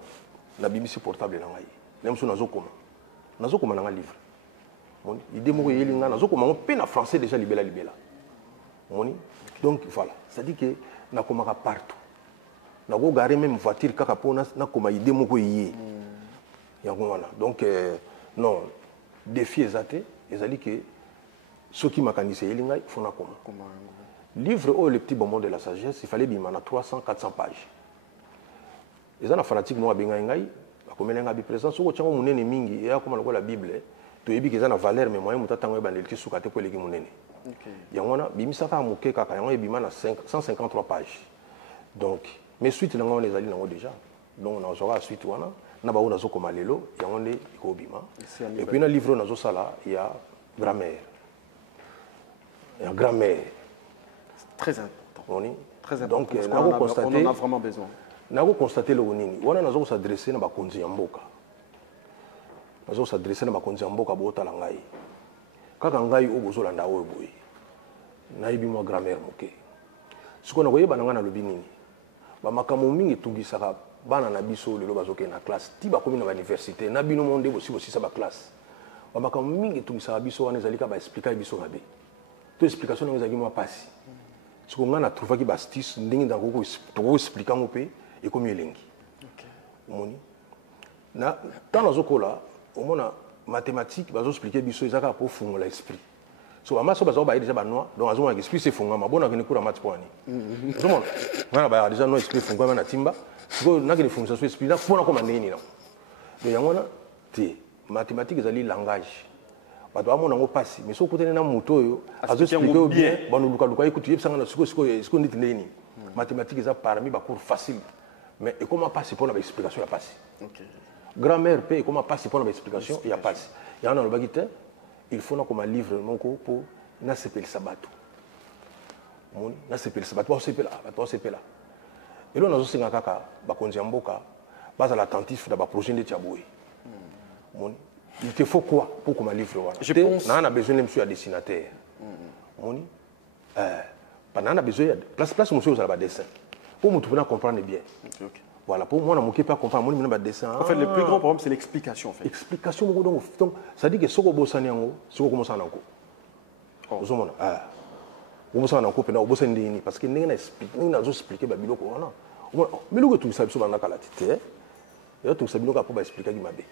la BBC portable na ngai. Même so nazo koma na livre. Moni idée moko yelinga nazo koma on peine en français déjà libella. Moni donc voilà, ça dit que na koma partout. Na go garer même voiture kaka pona na koma idée moko yé. Donc non, défi exacté, ils ont dit que ceux qui m'acanisent yelinga font na koma. Livre oh le petit bonbon de la sagesse, il fallait bimana 300 400 pages. Ils ont un fanatique moi benga ngai, bakomela nga bi présent soko tsango munene mingi ya koma la Bible, to yebi que ça na valeur mais moyen mutatanga ba ndeli sukate ko leki munene. OK. Yangona bimisaka muke kaka yango bimana 153 pages. Donc mais suite nango les ali nango déjà. Donc on aura suite wana na ba ona zoko malelo yango ne ko bima. Et puis na livre nazo sala il y a grammaire. Il y a grammaire. Très important. Très important. Donc, on en a vraiment besoin. Nous avons constaté le nini. On a s'adresser à Bakonzi Mboka. Nous avons s'adresser à Bakonzi Mboka Bota Langai. Quand Langai au Bozolanda au Boy, Naibi moi grammaire moké. Ce qu'on a voyé bananga na lobinini. Ba makamomi etungi saka bana na biso le lobazoke na classe. Ti ba komi na université. Na bino monde aussi sa ba classe. Ba makamomi etungi saka biso wana ezalika ba expliquer biso ngabe. To explication nga ezaliki moi passi. Ce qu'on a trouvé qui bastis ndingi dans ko expliquer ngopé et comme elengi. OK. Moni. Na dans nazokola, au mona mathématiques bazo expliquer biso ezaka pour fungola l'esprit. So amaso bazo ba déjà ba noa, donc azo nga esprit c'est fungama bona ke ne kura math poani. Zomona. Wana ba déjà no esprit fungama na timba. Siko na ke ne fungisa so esprit na pona comme nini na. Donc yangona te mathématiques ezali langage. Bato amona ngo passi mais so kutene na moto yo azo expliquer bien banu luka écoute yeb sanga na siko nditi nini mathématiques eza parmi ba cours facile mais et comment passer pour la explication ya passi. OK. Grammaire pe comment passer pour la explication ya passi. Ya na lo bagite il faut na comme livre moko pour na sepel sabato. Moni na sepel sabato ba sepela. Et là nazo singa kaka ba konzi mboka baza l'attentif da ba projet de Tiaboué. Moni il te faut quoi pour qu'on livre voilà. Je pense. On a besoin de monsieur à dessinateur. Moni. On a besoin place monsieur aux alba dessin. Pour me trouver à comprendre bien. OK. Voilà pour moi on n'a pas comprendre moi on dessin. En fait le plus grand problème c'est l'explication en fait. Explication donc ça dit que soko bosani yango soko commence en anko. Ozomona obosa na ko pena obosa ndini parce que ndenge na expliquer ba biloko wana. Mais le tout ça biso banda kala tete. Et tout ça biloko pour ba expliquer ki mabe.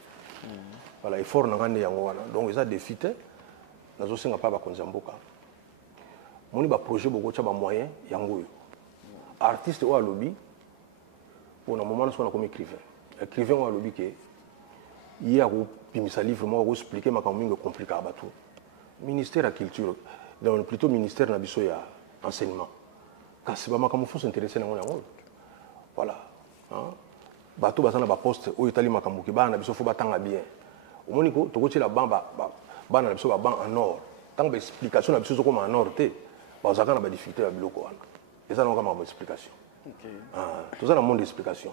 Voilà, effort na ngande yango wana. Donc ils a défité nazo senga pa ba konzamboka. Moni ba projet boko cha ba moyen yango yo. Artiste wa lobby pour un moment on a comme écrivain. Écrivain wa lobby que il y a ko pimisa livre moi ko expliquer makamingo compliqué ba tout. Ministère de la culture donc plutôt ministère na biso ya enseignement. Kasi ba makamu faut s'intéresser na yango. Voilà. Hein? Bato bazana ba poste o itali makamu ki ba na biso faut batanga bien. Au monico to la bamba bana na biso ba ban en or tant ba explication na biso comme en or te ba zaka na ba difficulté ya biloko wana eza na kama ba explication. OK. To za na monde explication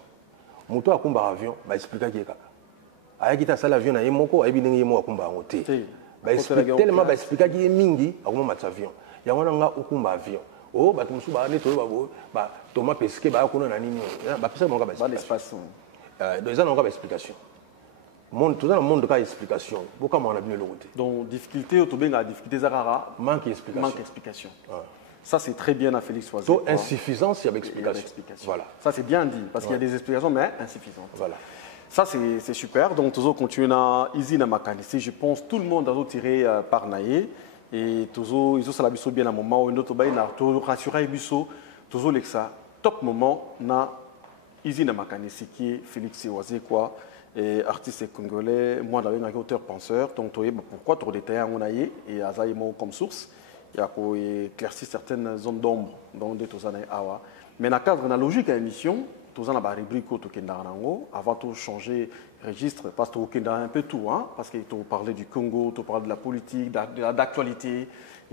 moto akumba avion ba expliquer ki kaka ayaki ta sala avion na yemoko ayebi ndenge yemo akumba ngo te ba expliquer tellement ba expliquer ki mingi akuma mat avion yango na nga okumba avion oh ba tumusu ba ne to ba Thomas Pesquet ba kuna na nini ba pesa mo ka ba espace donc eza na ba explication. Tout dans le monde de explication. Beaucoup on a bien le côté. Donc difficulté au tombé la difficulté zarara manque d'explication. Manque d'explication. Ça c'est très bien à Félix Oisé. Donc insuffisance avec explication. Voilà. Ça c'est bien dit parce qu'il y a des explications mais insuffisantes. Voilà. Ça c'est super. Donc toujours continuer à Ici na Makanisi, je pense tout le monde a tiré par Naïe et toujours ils ont la biso bien à moment où notre bail n'a toujours rassuré biso toujours l'exa top moment na Izina Makanesiki, Félix Wazekwa, artiste congolais, moi j'avais un auteur penseur, donc pourquoi tu as détaillé en Onaye et Azaïmo comme source, il y a éclairci certaines zones d'ombre dans des Tozana Awa. Mais dans le cadre de la logique de l'émission, Tozana a rubrique avant de changer registre, parce que tu as un peu tout, hein, parce que tu parlais du Congo, tu parles de la politique, d'actualité,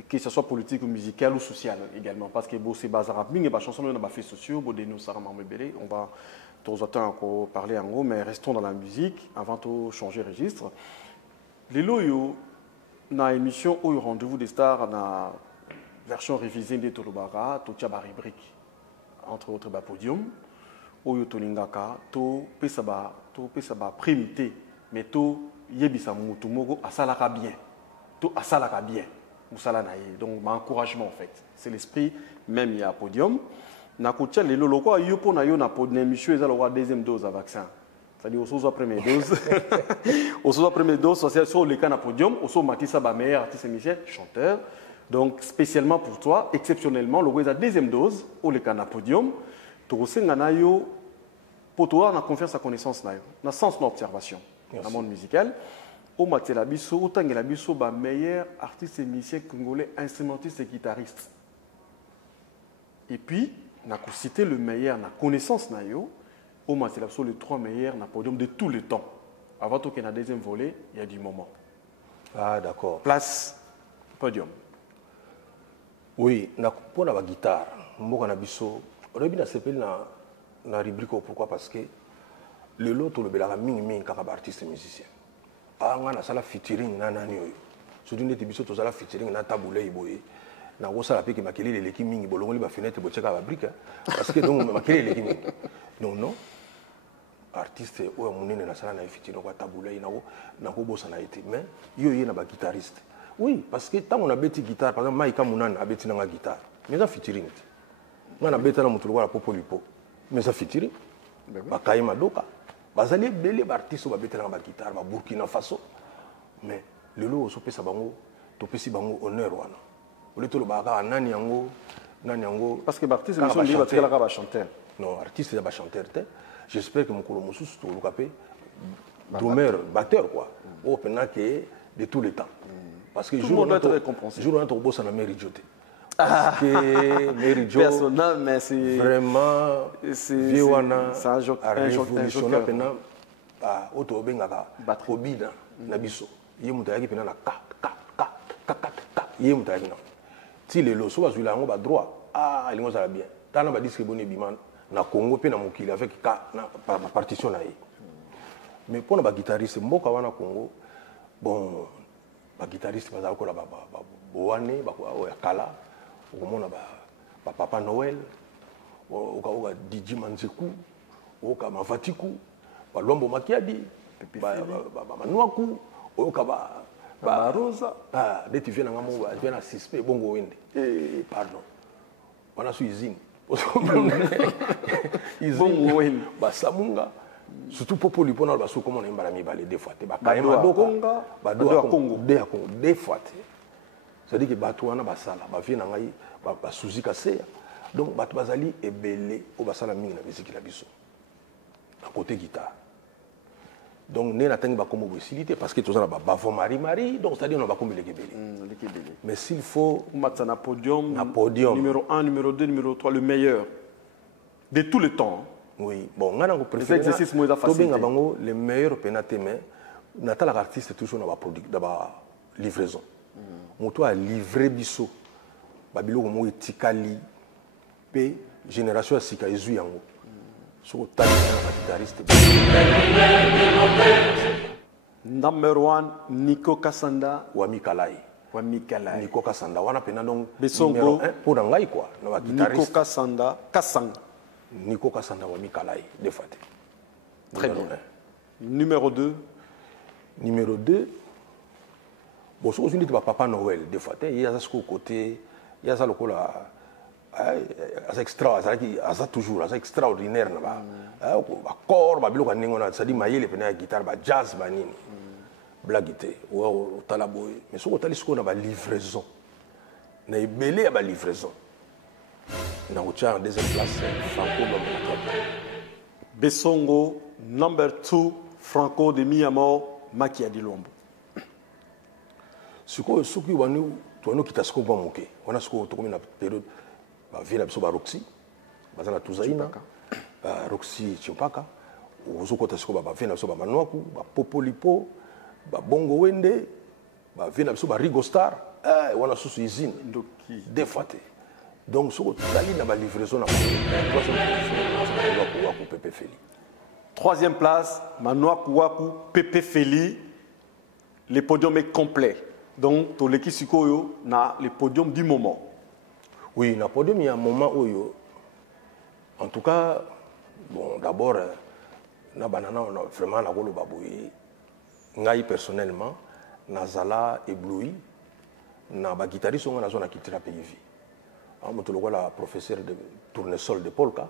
que ce soit politique ou musicale ou sociale également, parce que c'est bazar, mais les chansons on a fait sociaux, on va encore parler en gros, mais restons dans la musique avant de changer registre. Les loyaux, dans l'émission où rendez-vous des stars, dans la version révisée de Tolobara, tu as une rubrique, entre autres, podium, où tu as pesaba primité, mais tu yebisa mutu mogo asalaka bien, tu asalaka bien, donc encouragement en fait, c'est l'esprit même il y a podium. Na kotia les loloko yopo na yo na podium monsieur ils ont la deuxième dose à vaccin, c'est-à-dire au soit première dose, au soit première dose, c'est sur le cas na podium, au soit Matissa ba meilleur artiste Michel chanteur, donc spécialement pour toi, exceptionnellement le la deuxième dose au le cas na podium, tu resenga na yo pour toi, on a confiance à connaissance, on a sens d'observation dans le monde musical. Au Matelabiso, autant que l'abisso, le meilleur artiste et musicien congolais, instrumentiste et guitariste. Et puis, on a cité le meilleur, on a connaissance, au Matelabiso, les 3 meilleurs, on a podium de tous les temps. Avant qu'il y ait un deuxième volet, il y a du moment. Ah, d'accord. Place, podium. Oui, pour la guitare, on a na rubrique pourquoi parce que le lot to le belaka mingi kaka artiste musicien anga na sala featuring na nani oyo so dinde biso to sala featuring na tabule iboye na ko sala peke makelele leki mingi bolongoli ba fenêtre bo cheka ba brique parce que donc makelele leki mingi non artiste oyo munene na sala na featuring kwa tabule na ko bossa na été mais yo na ba guitariste oui parce que tant on a beti guitare par exemple Maïka Munana a beti na guitare mais ça featuring on a beti na mutu kwa popo lipo mais ça featuring bakaye madoka bazali belé artiste ba betela ba guitare ba Burkina Faso mais le lot so pesa bango to pesi bango honneur wana ole to lo baka nani yango parce que artiste mission li ba tela ka chanteur non artiste ba chanteur te j'espère que mokolo mususu to lokapé drummer batteur quoi au pena que de tous les temps parce que jour on doit être récompensé jour on to bossa na mairie joté parce que Mary Jo personnel mais c'est vraiment c'est un jeu révolutionnaire pena auto bengaka kobina na biso ye muta yaki pena na ka ye muta yaki na ti lelo so bazula ngo ba droit elingo ça bien tana ba distribuer biman na Congo pe na mokili avec ka na partition na ye mais pour ba guitariste mboka wana Congo bon ba guitariste bazala ko la ba boane ba ko ya kala okomona ba Papa Noël oka Didi Manzeku oka Mavatiku ba Lombo Makiadi ba Manuaku oka ba Rosa dès tu viens na ngamo ba viens na suspect bongo wende pardon wana su izini bongo wende ba Samunga surtout popo lipona ba su comment on embala mi balé des fois te ba kaima dokonga ba do Congo des fois c'est-à-dire que Batouana basala, ba vie na ngai ba souzi kasea. Donc batu bazali ebele o basala mingi na musique la biso. À côté guitare. Donc né na tangi ba comme possibilité parce que tous on a ba bavo mari donc c'est-à-dire on va comme les kebele. Mais s'il faut mettre na podium numéro 1, numéro 2, numéro 3 le meilleur de tous les temps. Oui, bon ngana ko préférer exercice moins facile. To benga bango le meilleur penate mais natala artiste toujours na ba produit da ba livraison. Moto a livré biso babilo mo etikali pe génération sika ezu yango so tali na guitariste number 1 Nico Kasanda wa Mikalai Nico Kasanda wana pena donc Besongo pour ngai quoi na ba guitariste Nico Kasanda wa Mikalai de fait très bien numéro 2 bon, si on dit Papa Noël, des fois, il y a ça côté, il y a ça le coup là, c'est extra, c'est toujours, c'est extraordinaire là-bas. Corps, babilo kaningona, ça dit mailler les pénales guitare, jazz, banini, blaguité, ou talaboy. Mais si on t'a dit ce qu'on a ba livraison, na belé à ba livraison. Na outia en deuxième place, Franco Bessongo, number 2, Franco de Miyamor, Makiadi Lombo. Suko suki wanu tuano kitasuko ba moke. Wana suko to na période ba vila biso ba Roxy. Bazana tuzaina. Ba Roxy Chimpaka. Uzuko tasuko ba vila biso ba Manwaku, ba Popolipo, ba Bongo Wende, ba vila biso ba Rigo Star. Wana susu usine. Ndoki defate. Donc suko tuzali na ba livraison na Waku Pepe Feli. Troisième place, Manwaku Waku Pepe Feli. Le podium est complet. Donc, tout l'équipe Sikoyo na le podium du moment. Oui, le podium, il y a un moment où, en tout cas, bon, d'abord, na banana, on a vraiment la rôle baboué. Ngai personnellement, nazala ébloui, na ba guitariste on a zone qui tira pays. Ah, mon tolo la professeur de tournesol de polka,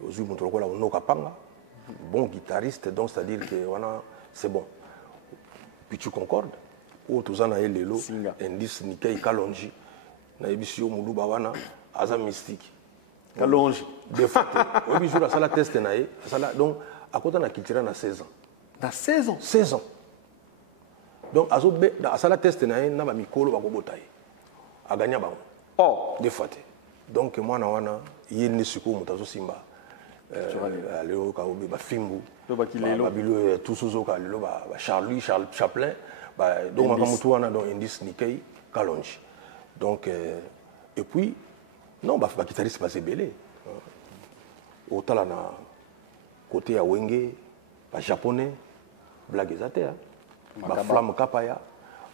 aujourd'hui mon tolo la Onoka Panga, bon guitariste, donc c'est-à-dire que voilà, c'est bon. Puis tu concordes? Ou tuzana elelo indice Nikei Kalonji na ebisio muluba wana aza mystique Kalonji de fait obi jour sala test na ye sala donc akota na kitira na 16 ans na 16 ans 16 ans donc azobe da sala test na ye na ba mikolo ba kobota ye aganya bango de fait donc moi na wana yeni siko mutazo simba leo ka obi ba fimbu ba kilelo ba bilo tous ozoka lelo ba Charles Chaplin. Donc, on a un indice Nikei Kalonji. Donc, et puis, non, le guitariste va se belé. Autant là, côté à Wenge, le japonais, blague zate, la flamme kapaya,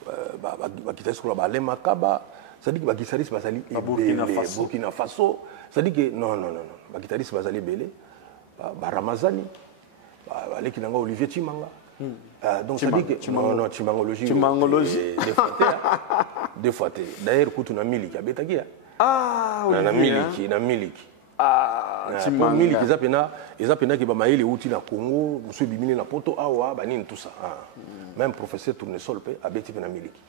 le guitariste va aller Makaba, ça dit que le guitariste va aller Burkina Faso. Ça dit que non, le guitariste va aller belé, Ramazani, Olivier Chimanga. Donc ça dit que non chimangologie des fois d'ailleurs quand on a miliki abetaki na miliki miliki ezapena ki ba maile uti na Congo musu bimini na poto awa banini tout ça même professeur tournesol pe abeti na miliki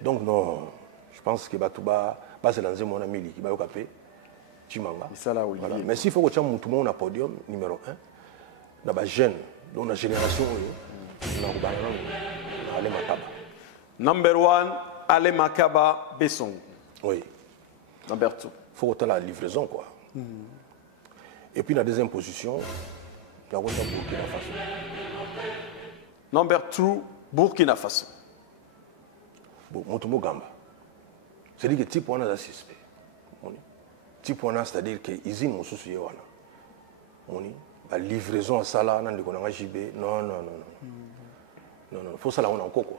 donc non je pense que batuba base lanze mona miliki ba yokape chimanga voilà mais s'il faut que tu aies tout le monde na podium numéro 1 na ba jeune donc la génération Number 1, Ale Makaba Bessongo. Oui. Number 2. Il faut que la livraison, quoi. Et puis la deuxième position, la Burkina Faso. Number 2, Burkina Faso. Bon, Motomo Gamba. C'est-à-dire que type on a suspect. Type on a, c'est-à-dire que ils ont souci la livraison à Sala, non, faut ça là on a encore quoi.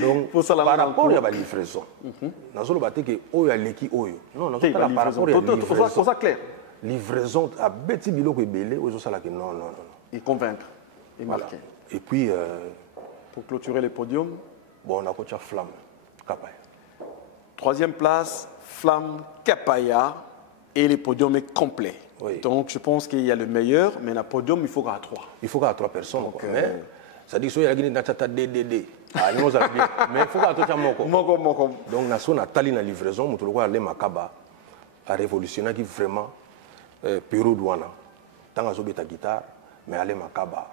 Donc par rapport à la livraison, nous allons battre que oyo aleki oyo. Non, non, par rapport à la livraison. Ça clair. Livraison à beti biloko ebele oyo ça là que non. Et convaincre. Et marquer. Et puis pour clôturer le podium, bon on a coach Flamme Kapaya. Troisième place, Flamme Kapaya et le podium est complet. Oui. Donc je pense qu'il y a le meilleur, mais le podium, il faut qu'il y ait 3. Il faut qu'il y ait 3 personnes. Donc, mais ça dit que il y a des DDD. Mais il faut qu'il y ait 3 moko. Donc nous avons tali na livraison, nous avons aller Makaba à révolutionner qui vraiment période douana. Tant que ta guitare, mais aller Makaba.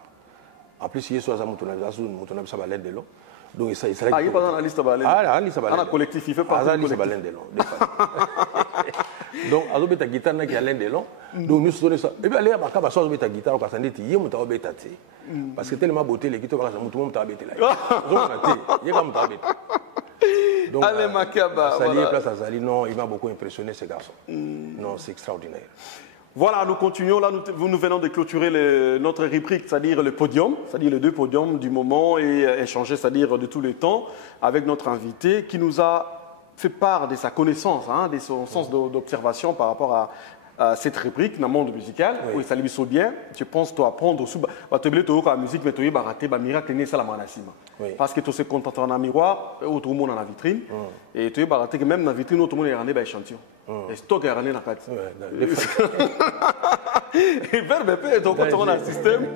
En plus il y a soit ça nous ça balade de l'eau. Donc ça il serait. Ah il pas dans la liste balade. Ah la liste balade. Un collectif il fait partie du collectif. Donc azo beta guitare na ki alain delon donc nous sommes ça et bien aller à Makaba so azo beta guitare ka sandeti ye muta obeta te parce que tellement beauté les guitares ka mutu muta obeta là donc na te ye ka muta obeta donc allez Makaba Azali place Azali non il m'a beaucoup impressionné ce garçon non c'est extraordinaire. Voilà, nous continuons. Là, nous venons de clôturer notre rubrique, c'est-à-dire le podium, c'est-à-dire les 2 podiums du moment et échanger, c'est-à-dire de tous les temps, avec notre invité qui nous a fait part de sa connaissance, de son sens d'observation par rapport à cette rubrique dans le monde musical. Oui, ça lui saute bien. Je pense que tu apprendre aussi, tu as la musique, mais tu as raté le miracle, ça la manasima. Parce que tu se contentes en un miroir, tout le monde dans la vitrine, et tu as raté que même dans la vitrine, tout le monde est rendu à échantillon. Et stock est rendu dans la carte. Et vers BP, donc quand on a un système,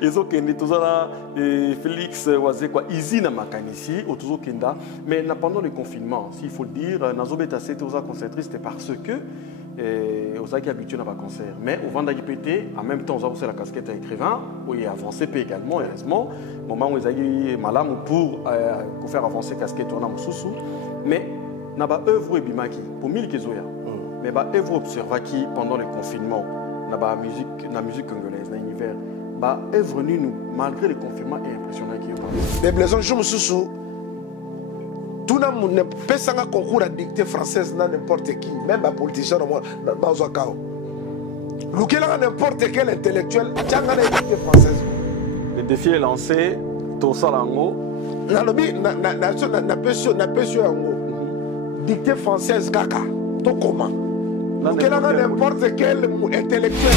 ils ont kenné tout ça Félix Wazé quoi, easy na makanisi, autour kenda, mais pendant le confinement, s'il faut le dire, Nazobeta c'était aux concentrés, c'était parce que et aux qui habitués à un concert. Mais au Vanda PT, en même temps, on a la casquette d'écrivain, où il a avancé également, heureusement. Au moment où ils ont malade pour faire avancer la casquette, on a sous. Mais on a une œuvre pour 1000 kezoya. Mais une œuvre observée qui pendant le confinement, on a la musique congolaise, dans l'univers. Une œuvre nous, malgré le confinement, est impressionnant. Les blaisons, je me suis tout le monde ne peut pas concours à dictée française dans n'importe qui, même un politicien dans un cas. N'importe quel intellectuel, il y a une dictée française. Le défi est lancé, tout ça là en haut. Dictée française, caca, tout comment? N'importe quel intellectuel.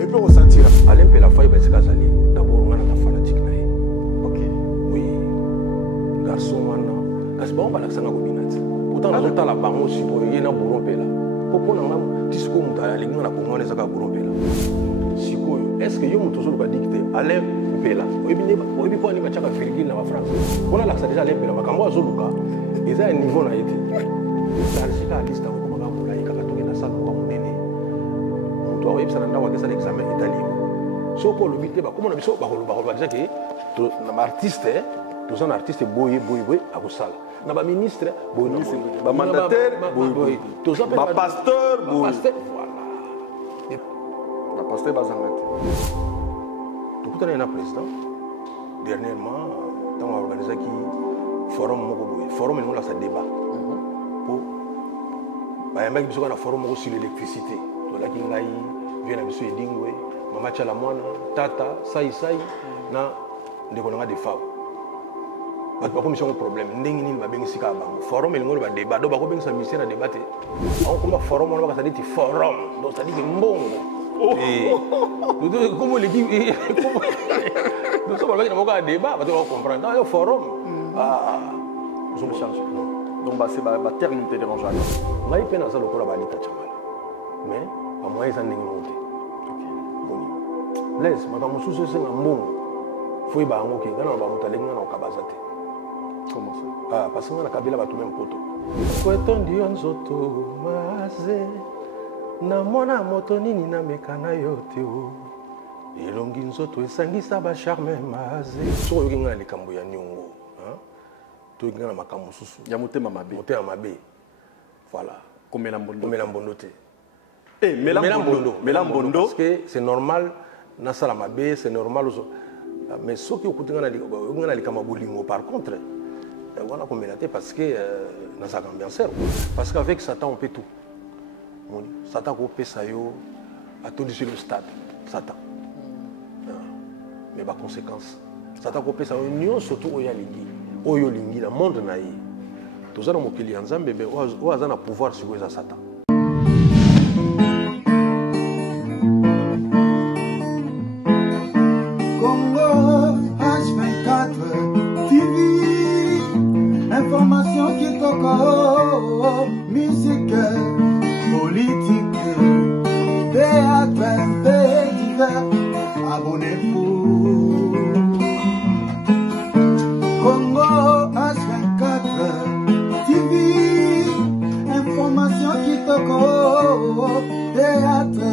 Et puis on sentira. Alain Pelafoy, c'est Kazali. D'abord, on a la fanatique. Ok. Oui. Garçon, on a pas l'accent à Gobinati. Pourtant, on a la banque aussi. Il y a un bourron pela. Pourquoi on a un petit secours à la ligne, on a un bourron pela. Est-ce que vous toujours pas dicté Alain Pela? Oui, bien, oui, bien, on a un virgule dans la France. On a l'accent déjà Alain Pela. Quand moi, Zoluka, ils ont un niveau là. C'est la liste. Oui, ça n'a pas été un examen italien. Si on peut le dire, comme on a dit, on a un artiste, tous un artiste boy, à Boussala. On a un ministre, boy, un mandataire, boy, un pasteur, boy. Voilà. Un pasteur, Bazangati. Tout le monde est un président. Dernièrement, on a organisé un forum, forum, nous, là, ça débat. Il y a un forum sur l'électricité. Là, il vient à M. Edingwe, Maman Tchalamouana, Tata, Saï, na des femmes. Il n'y a pas de problème. Il y a un forum, il y a un débat. Il y a un débat. On a un forum, on a dit forum. Donc, ça dit que bon. Comment les dit? Nous sommes un débat, on va comprendre. Il y a un forum. Nous sommes changés. Donc, c'est un terme qui te dérange. On a eu peine à ça, le corps a dit mais à moi, ils ont monté. Blaise, madame Moussou, c'est un bon. Il faut y aller à Moké. Quand on va monter, on va Kabazate. Comment ça? Parce qu'on a Kabila, tout même poto. Kweton dionzoto maze na mona motonini na mekana yote o. Elongi nzoto esangisa ba charme maze. So yoki ngana likambo ya nyongo, hein? To yoki ngana makambo susu. Ya motema mabe. Motema mabe. Voilà. Komela mbondo. Komela mbondo te. Mélambondo. Parce que c'est normal, c'est normal. Mais ce qui est par contre, voilà qu'on mélaté parce que dans sa ambiance. Parce qu'avec Satan, on peut tout. Satan peut ça à tout sur le stade. Satan. Mais par conséquence, Satan peut ça union surtout au Yalingi. Au Yolingi, le monde naï. Tout ça dans mon client, bébé, où a un pouvoir sur les Satan. Information qui toque, musique, politique, théâtre, divers, abonnez-vous. Congo H24 TV, information qui toque, théâtre,